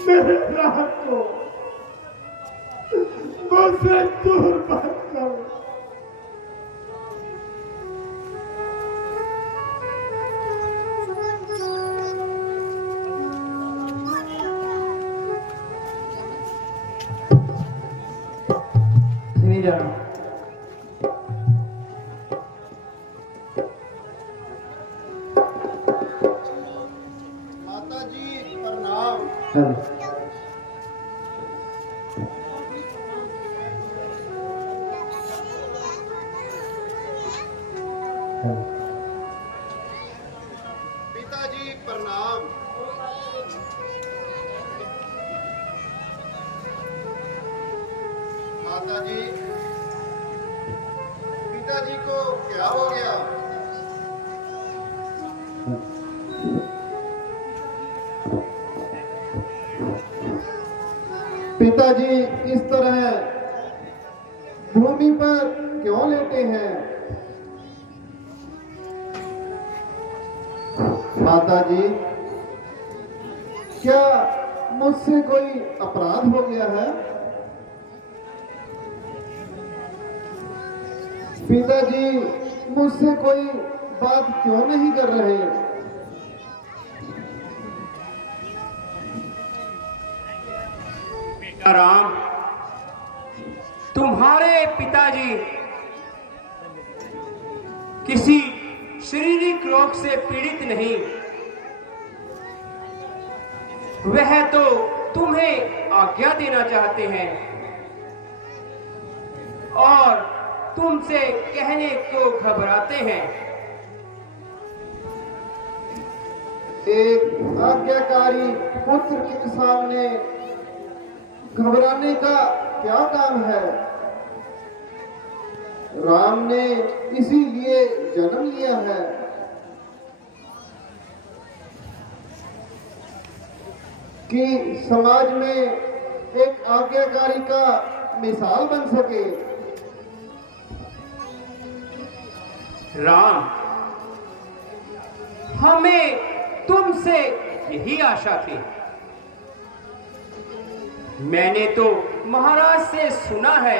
मेरे रात को मुझसे दूर मत करो। नहीं जाना। माता जी प्रणाम। पिताजी प्रणाम। माता जी, पिताजी को क्या हो गया? पिताजी इस तरह भूमि पर क्यों लेटे हैं? माता जी, क्या मुझसे कोई अपराध हो गया है? पिताजी मुझसे कोई बात क्यों नहीं कर रहे? राम, तुम्हारे पिताजी किसी शारीरिक रोग से पीड़ित नहीं, वह तो तुम्हें आज्ञा देना चाहते हैं और तुमसे कहने को घबराते हैं। एक आज्ञाकारी पुत्र के सामने घबराने का क्या काम है? राम ने इसीलिए जन्म लिया है कि समाज में एक आज्ञाकारी का मिसाल बन सके। राम, हमें तुमसे यही आशा थी। मैंने तो महाराज से सुना है,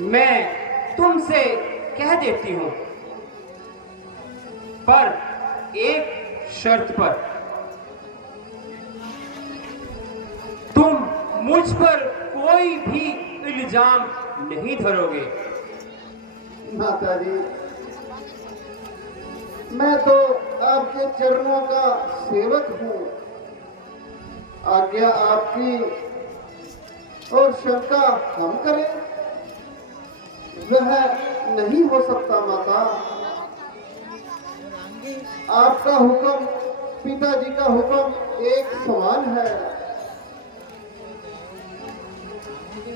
मैं तुमसे कह देती हूं, पर एक शर्त पर। तुम मुझ पर कोई भी इल्जाम नहीं धरोगे। माता जी, मैं तो आपके चरणों का सेवक हूँ। आज्ञा आपकी और शंका हम करें, वह नहीं हो सकता माता। आपका हुक्म, पिताजी का हुक्म एक समान है।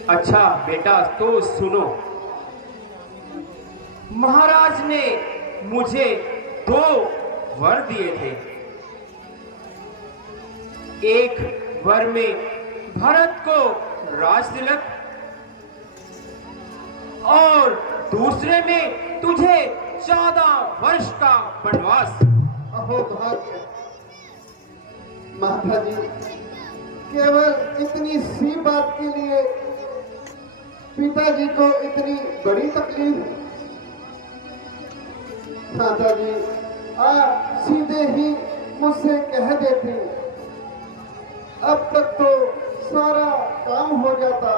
अच्छा बेटा, तो सुनो। महाराज ने मुझे 2 वर दिए थे। एक वर में भरत को राज तिलक और दूसरे में तुझे 14 वर्ष का वनवास। अहो भाग्य! माता जी, केवल इतनी सी बात के लिए पिताजी को इतनी बड़ी तकलीफ। माता जी, आप सीधे ही मुझसे कह देते, अब तक तो सारा काम हो जाता।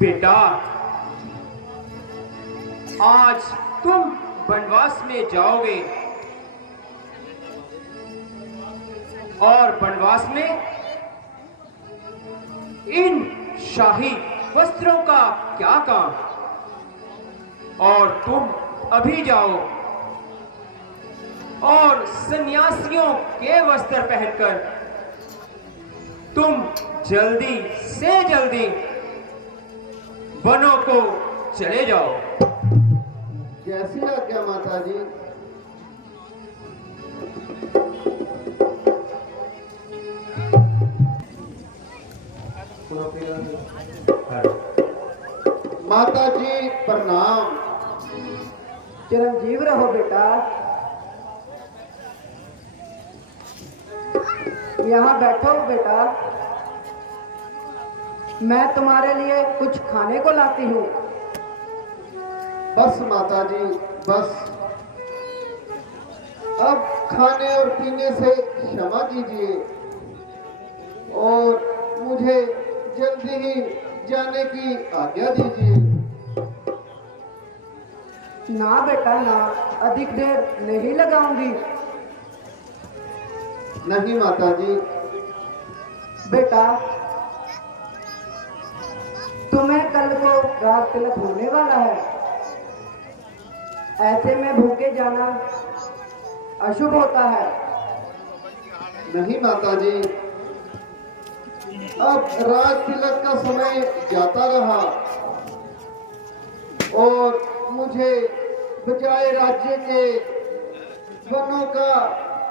बेटा, आज तुम वनवास में जाओगे और वनवास में इन शाही वस्त्रों का क्या काम? और तुम अभी जाओ और सन्यासियों के वस्त्र पहनकर तुम जल्दी से जल्दी वनों को चले जाओ। जैसी आज्ञा माता जी। माता जी प्रणाम। चिरंजीव रहो बेटा। यहाँ बैठो बेटा, मैं तुम्हारे लिए कुछ खाने को लाती हूँ। बस माता जी, बस। अब खाने और पीने से क्षमा कीजिए और मुझे जल्दी ही जाने की आज्ञा दीजिए। ना बेटा ना, अधिक देर नहीं लगाऊंगी। नहीं माता जी। बेटा, तुम्हें कल को राज तिलक होने वाला है। ऐसे में भूखे जाना अशुभ होता है। नहीं माता जी, अब राज तिलक का समय जाता रहा और मुझे बजाय राज्य के वनों का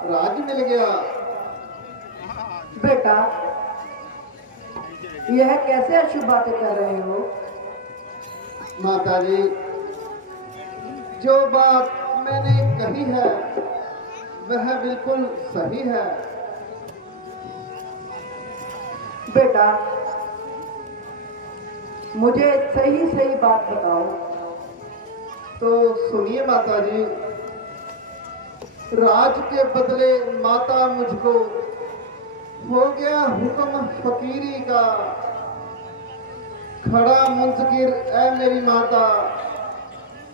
राज मिल गया। बेटा, यह कैसे अशुभ बातें कर रहे हो? माता जी, जो बात मैंने कही है वह बिल्कुल सही है। बेटा, मुझे सही सही बात बताओ। तो सुनिए माता जी, राज के बदले माता मुझको हो गया हुक्म फकीरी का। खड़ा मुंतकिर ऐ मेरी माता,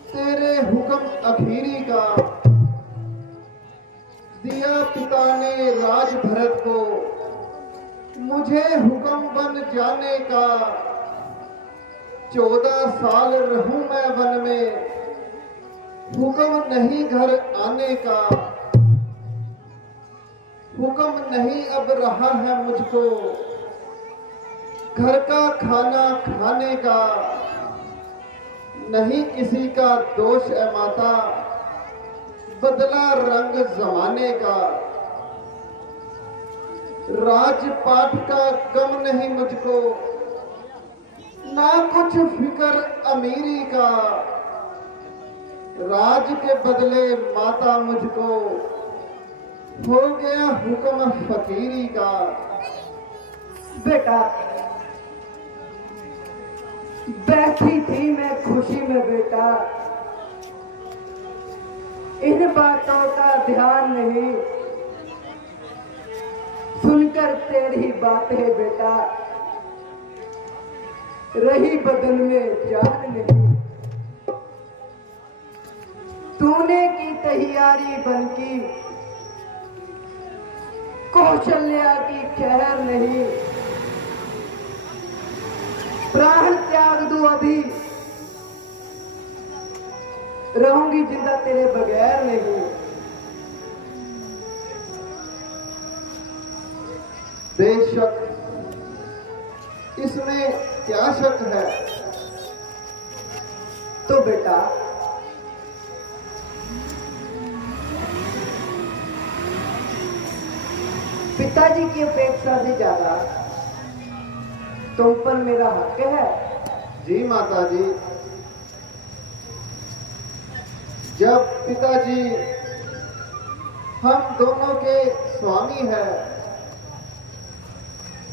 तेरे हुक्म अखीरी का। दिया पिता ने राज भरत को, मुझे हुक्म बन जाने का। 14 साल रहूं मैं वन में, हुक्म नहीं घर आने का। हुक्म नहीं अब रहा है मुझको, घर का खाना खाने का। नहीं किसी का दोष है माता, बदला रंग जमाने का। राजपाट का गम नहीं मुझको, ना कुछ फिक्र अमीरी का। राज के बदले माता मुझको हो गया हुक्म फकीरी का। बेटा, बैठी थी मैं खुशी में बेटा, इन बातों का ध्यान नहीं। सुनकर तेरी बातें बेटा, रही बदन में जान नहीं। तूने की तैयारी बनकी, कौशल्या की खैर नहीं। प्राण त्याग दूं अभी, रहूंगी जिंदा तेरे बगैर नहीं। बेशक इसमें क्या शक है। तो बेटा, पिताजी की अपेक्षा से ज्यादा तुम पर मेरा हक है। जी माता जी, जब पिताजी हम दोनों के स्वामी है,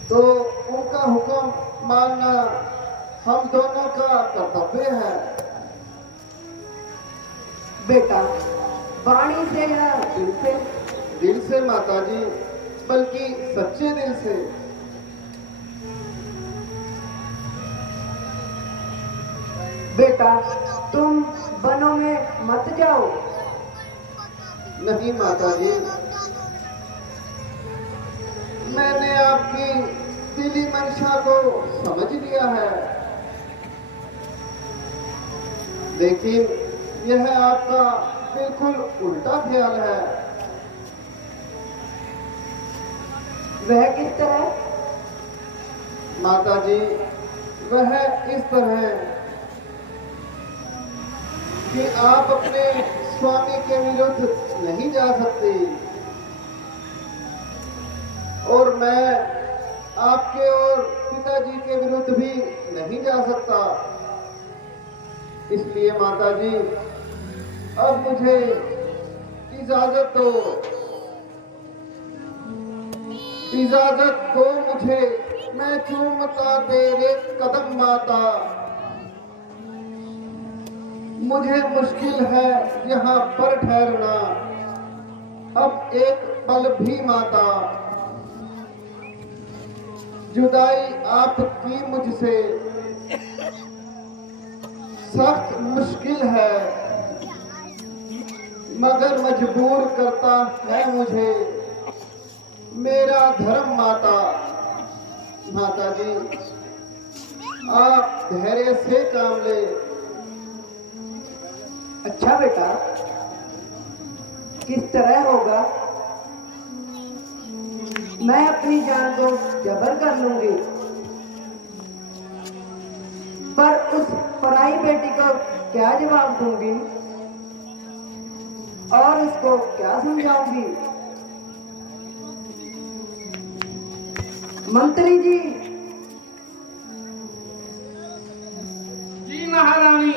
तो उनका हुक्म मानना हम दोनों का कर्तव्य है। बेटा, वाणी से या दिल से? दिल से माता जी, बल्कि सच्चे दिल से। बेटा, तुम वनों में मत जाओ। नहीं माता जी, मैंने आपकी दिली मंशा को समझ लिया है, लेकिन यह आपका बिल्कुल उल्टा ख्याल है। वह किस तरह? माता जी, वह इस तरह कि आप अपने स्वामी के विरुद्ध नहीं जा सकती, और मैं आपके और पिताजी के विरुद्ध भी नहीं जा सकता। इसलिए माता जी, अब मुझे इजाजत दो, इजाजत दो मुझे, मैं चूमता तेरे कदम माता। मुझे मुश्किल है यहाँ पर ठहरना, अब एक पल भी माता। जुदाई आपकी मुझसे सख्त मुश्किल है, मगर मजबूर करता है मुझे मेरा धर्म माता। माता जी, आप धैर्य से काम ले। अच्छा बेटा, किस तरह होगा? मैं अपनी जान को जबर कर लूंगी, पर उस पराई बेटी को क्या जवाब दूंगी और उसको क्या समझाऊंगी? मंत्री जी। जी महारानी।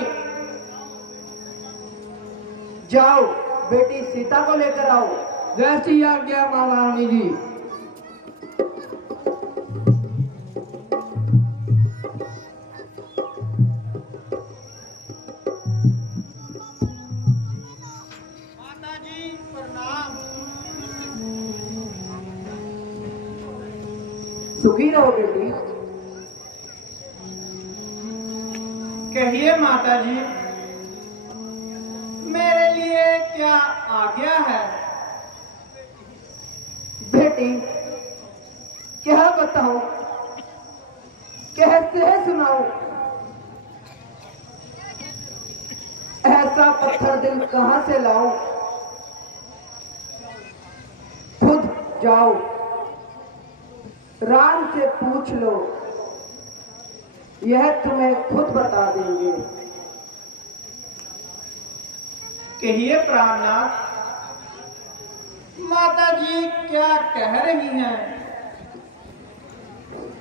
जाओ, बेटी सीता को लेकर आओ। जैसी आज्ञा महारानी जी। सुखी रहो बेटी। कहिए माता जी, मेरे लिए क्या आज्ञा है? बेटी क्या बताऊं, कैसे सुनाऊं? ऐसा पत्थर दिल कहां से लाऊं? खुद जाओ, राम से पूछ लो, यह तुम्हें खुद बता देंगे। कहिए प्राणनाथ, माता जी क्या कह रही हैं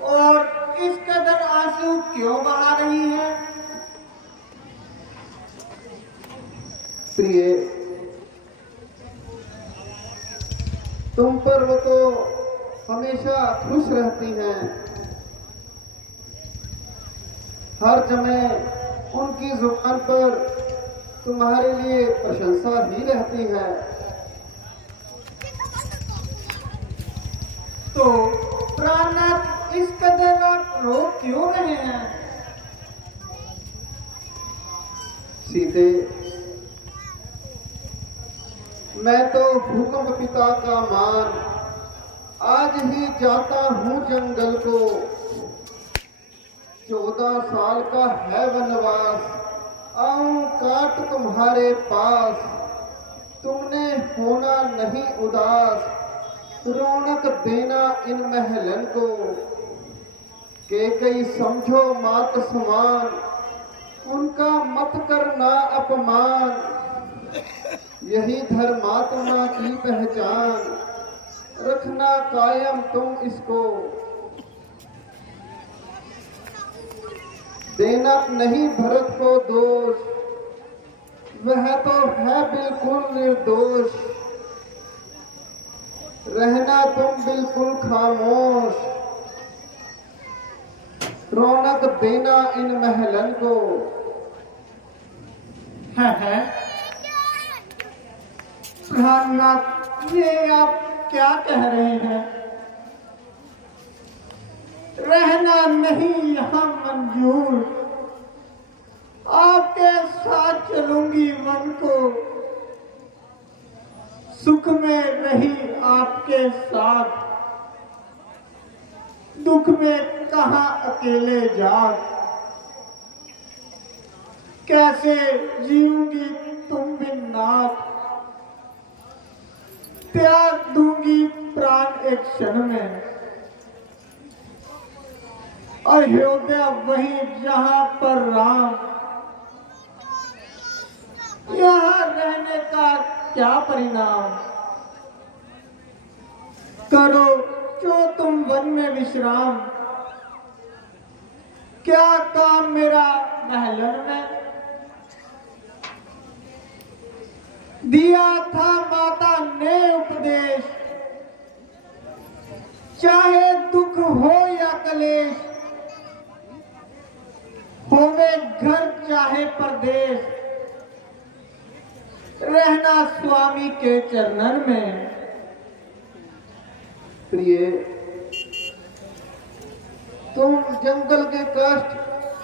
और इस कदर आंसू क्यों बहा रही हैं? प्रिय, तुम पर वो तो हमेशा खुश रहती हैं, हर समय उनकी जुबान पर तुम्हारे लिए प्रशंसा ही रहती है। तो प्राणनाथ इस कदर आप रो क्यों रहे हैं? सीते, मैं तो हुक्म पिता का मान आज ही जाता हूँ जंगल को। 14 साल का है वनवास, आऊं काट तुम्हारे पास। तुमने होना नहीं उदास, रौनक देना इन महलन को। के कई समझो मात समान, उनका मत करना अपमान। यही धर्मात्मा की पहचान, रखना कायम तुम इसको। देना नहीं भरत को दोष, वह तो है बिल्कुल निर्दोष। रहना तुम बिल्कुल खामोश, रौनक देना इन महलन को। है प्राणनाथ, ये आप क्या कह रहे हैं? रहना नहीं यहाँ मंजूर, आपके साथ चलूंगी वन को। सुख में रही आपके साथ, दुख में कहाँ अकेले जाग। कैसे जीऊंगी तुम बिन नाथ, त्याग दूंगी प्राण एक क्षण में। अयोध्या वही जहां पर राम, यहाँ रहने का क्या परिणाम। करो जो तुम वन में विश्राम, क्या काम मेरा महलन में। दिया था माता ने उपदेश, चाहे दुख हो या कलेश, होवे घर चाहे परदेश, रहना स्वामी के चरणन में। प्रिय, तुम जंगल के कष्ट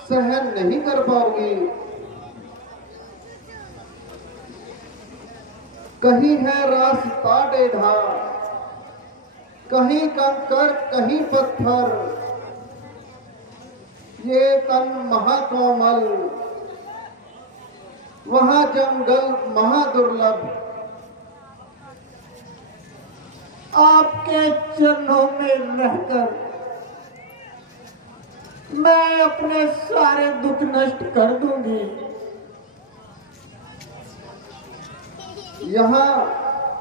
सहन नहीं कर पाओगी। कहीं है रास्ता टेढ़ा, कहीं कंकर कहीं पत्थर। ये तन महाकोमल, वहां जंगल महादुर्लभ। आपके चरणों में रहकर मैं अपने सारे दुख नष्ट कर दूंगी। यहाँ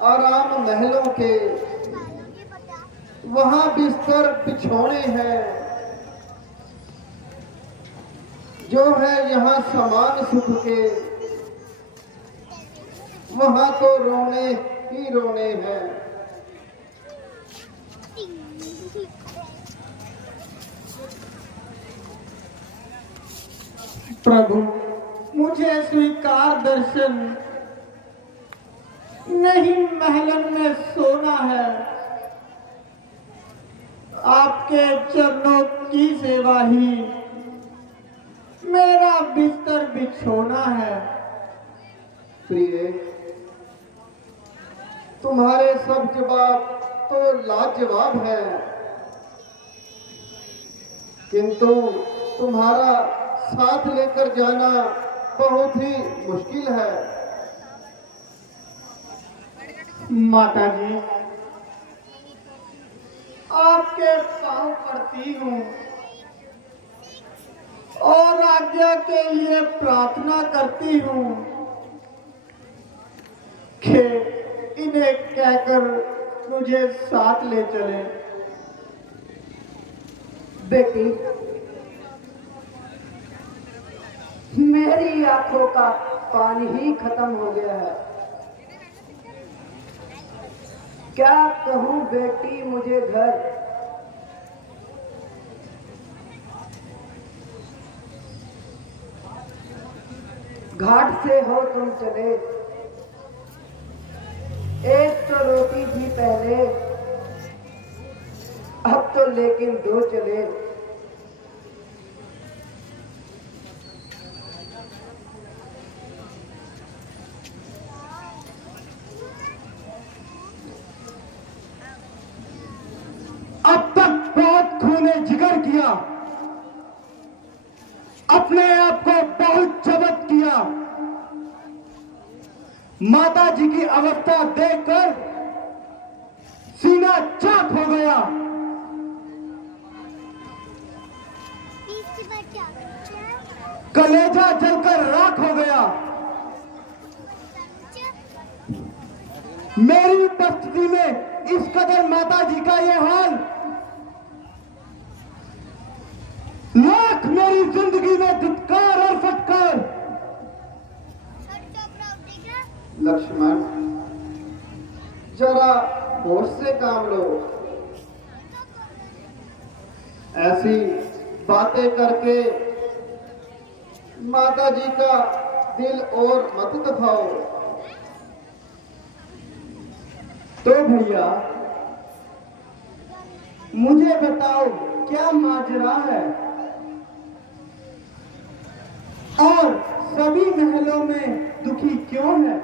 आराम महलों के, वहां बिस्तर बिछौने हैं। जो है यहाँ समान सुख के, वहां तो रोने ही रोने हैं। प्रभु, मुझे स्वीकार दर्शन, नहीं महलन में सोना है। आपके चरणों की सेवा ही मेरा बिस्तर बिछोना है। प्रिय, तुम्हारे सब जवाब तो लाजवाब है, किंतु तुम्हारा साथ लेकर जाना बहुत ही मुश्किल है। माता जी, आपके पांव पड़ती हूँ और आज्ञा के लिए प्रार्थना करती हूँ कि इन्हें कहकर मुझे साथ ले चले। बेटी, मेरी आंखों का पानी ही खत्म हो गया है। क्या कहूँ बेटी, मुझे घर घाट से हो तुम चले। एक तो रोटी थी पहले, अब तो लेकिन दो चले। अब तक बहुत खूने जिगर किया, अपने आप को बहुत जब्त किया। माता जी की अवस्था देखकर सीना चाक हो गया। कलेजा जलकर राख हो गया। मेरी उपस्थिति में इस कदर माता जी का ये हाल, लाख मेरी जिंदगी में धिक्कार और फटकार। लक्ष्मण, जरा होश से काम लो। ऐसी बातें करके माता जी का दिल और मत दुखाओ। तो भैया, मुझे बताओ क्या माजरा है, और सभी महलों में दुखी क्यों है?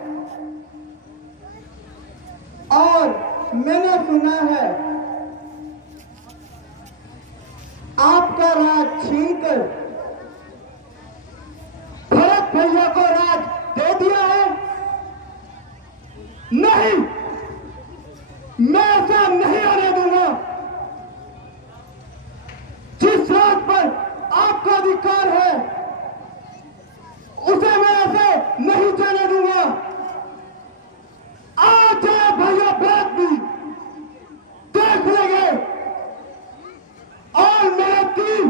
और मैंने सुना है आपका राज छीनकर भरत भैया को राज दे दिया है। नहीं, मैं ऐसा नहीं आने दूंगा। जिस राज पर आपका अधिकार है उसे मैं ऐसे नहीं जाने दूंगा। आज है भैया बात भी देख लेंगे, और मेरे तीर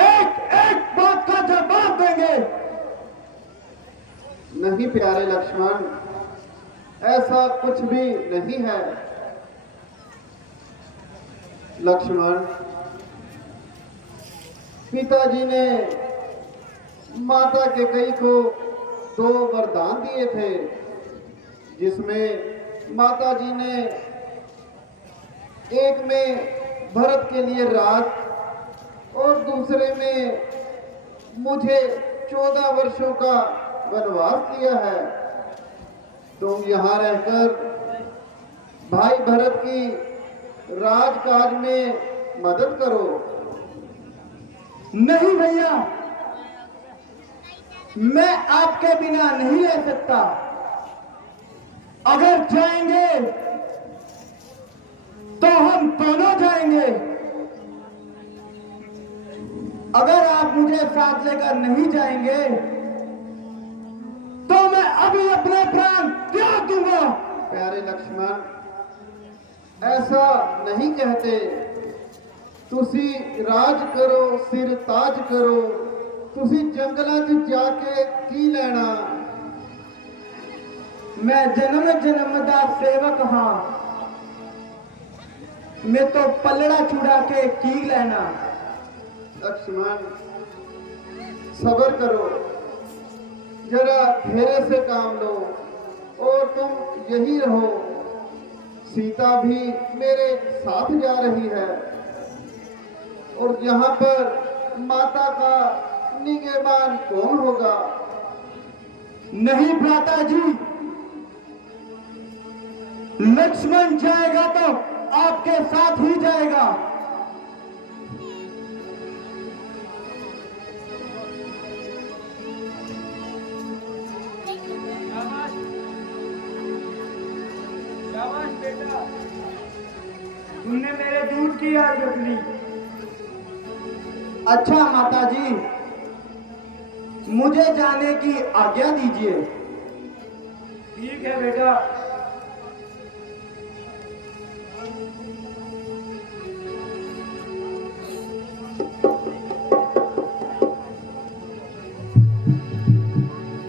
एक एक बात का जवाब देंगे। नहीं प्यारे लक्ष्मण, ऐसा कुछ भी नहीं है। लक्ष्मण, पिताजी ने माता के कई को 2 वरदान दिए थे, जिसमें माता जी ने एक में भरत के लिए राज और दूसरे में मुझे 14 वर्षों का वनवास दिया है। तुम यहाँ रहकर भाई भरत की राजकाज में मदद करो। नहीं भैया, मैं आपके बिना नहीं रह सकता। अगर जाएंगे तो हम दोनों जाएंगे। अगर आप मुझे साथ लेकर नहीं जाएंगे तो मैं अभी अपने प्राण त्याग दूंगा। प्यारे लक्ष्मण, ऐसा नहीं कहते। तुसी राज करो, सिर ताज करो। तुसी जंगलों च जाके की लेना? मैं जन्म जन्म दा सेवक हाँ, मैं तो पलड़ा छुड़ा के की लेना। लक्ष्मण, सब्र करो, जरा धैर्य से काम लो और तुम यही रहो। सीता भी मेरे साथ जा रही है और यहाँ पर माता का निगहबान कौन होगा? नहीं भ्राता जी, लक्ष्मण जाएगा तो आपके साथ ही जाएगा। शाबाश बेटा, तुमने मेरे दूध की याद रख ली। अच्छा माता जी, मुझे जाने की आज्ञा दीजिए। ठीक है बेटा।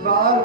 बाल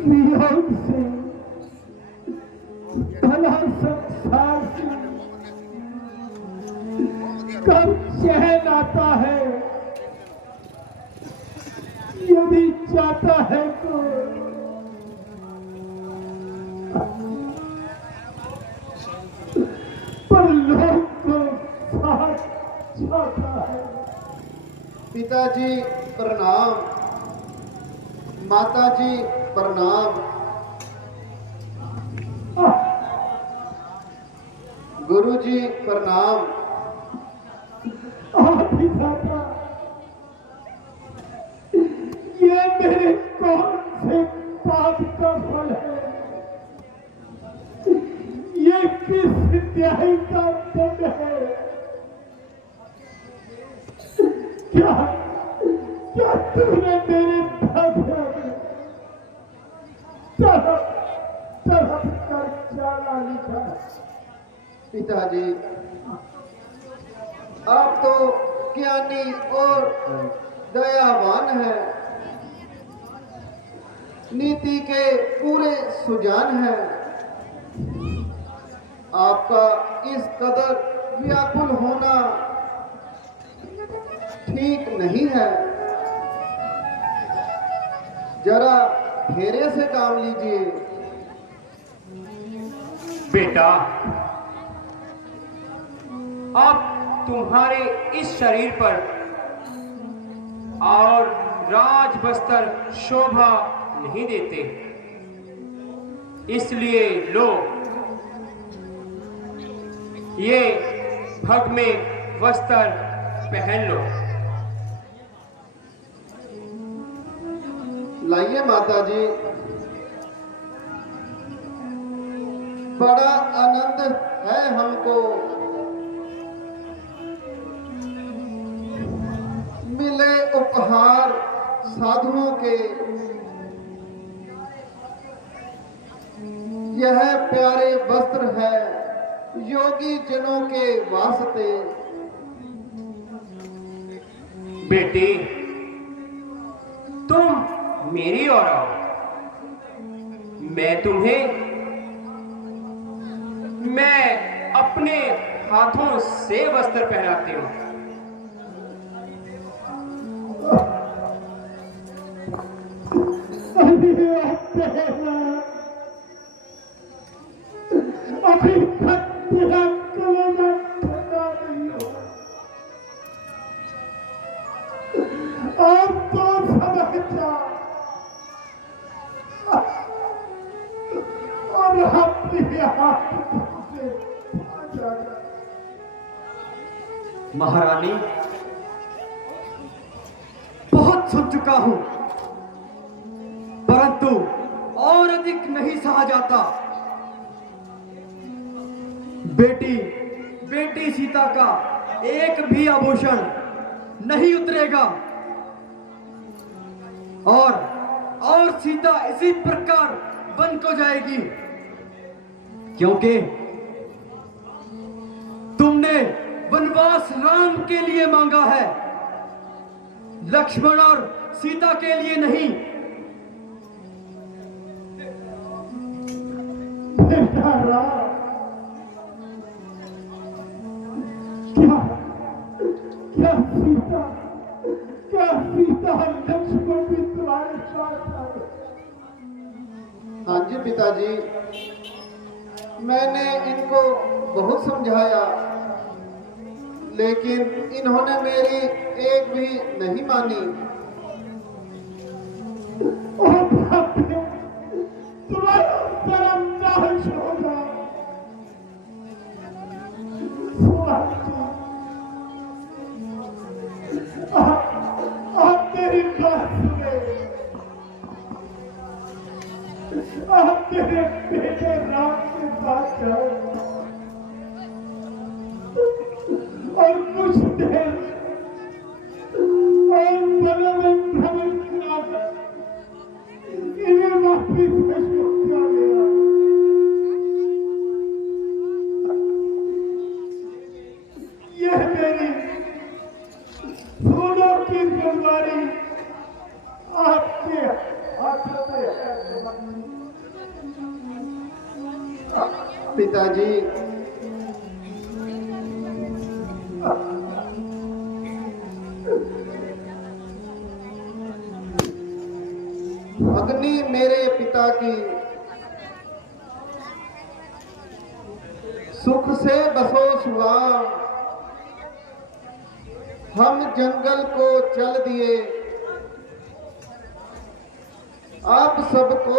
वियोग से भला संसार से कब चैन आता है, यदि चाहता है तो पर लोग को साथ चाहता है। पिताजी प्रणाम, माताजी प्रणाम, गुरुजी प्रणाम। विधाता, ये मेरे कौन से पाप का फल है? ये किस न्याय का दंड है? क्या क्या तूने मेरे भाग्य में तरफ तरफ कर चाला लिखा? पिताजी, आप तो ज्ञानी और दयावान हैं, नीति के पूरे सुजान हैं। आपका इस कदर व्याकुल होना ठीक नहीं है। जरा धैर्य से काम लीजिए। बेटा, अब तुम्हारे इस शरीर पर और राज बस्तर शोभा नहीं देते, इसलिए लो, ये भग में वस्त्र पहन लो। लाइए माताजी। बड़ा आनंद है हमको मिले उपहार साधुओं के। यह प्यारे वस्त्र है योगी जनों के वास्ते। बेटी, तुम मेरी ओर आओ, मैं अपने हाथों से वस्त्र पहनाती हूं। अभी तक तेरा कलेजा ठंडा नहीं हो, और तो समझ जा और अपने हाथ से आ जाएगा। महारानी, बहुत सुन चुका हूं, परंतु और अधिक नहीं सहा जाता। बेटी सीता का एक भी आभूषण नहीं उतरेगा, और सीता इसी प्रकार वन को जाएगी, क्योंकि तुमने वनवास राम के लिए मांगा है, लक्ष्मण और सीता के लिए नहीं। बेटा राम, क्या सीता लक्ष्मण भी तुम्हारे साथ आए? हाँ जी पिताजी, मैंने इनको बहुत समझाया, लेकिन इन्होंने मेरी एक भी नहीं मानी। तुम्हारा सर्वनाश होगा। आप मेरी बात सुने, आप मेरे बेटे राम के पास जाओ और कुछ देर और बने में भ्रमण कराकर इन्हें वापिस भेजो क्या गया। यह मेरी दोनों की जिम्मेदारी आपके हाथों में है। पिताजी, अग्नि मेरे पिता की सुख से बसो सुहाम, हम जंगल को चल दिए, आप सबको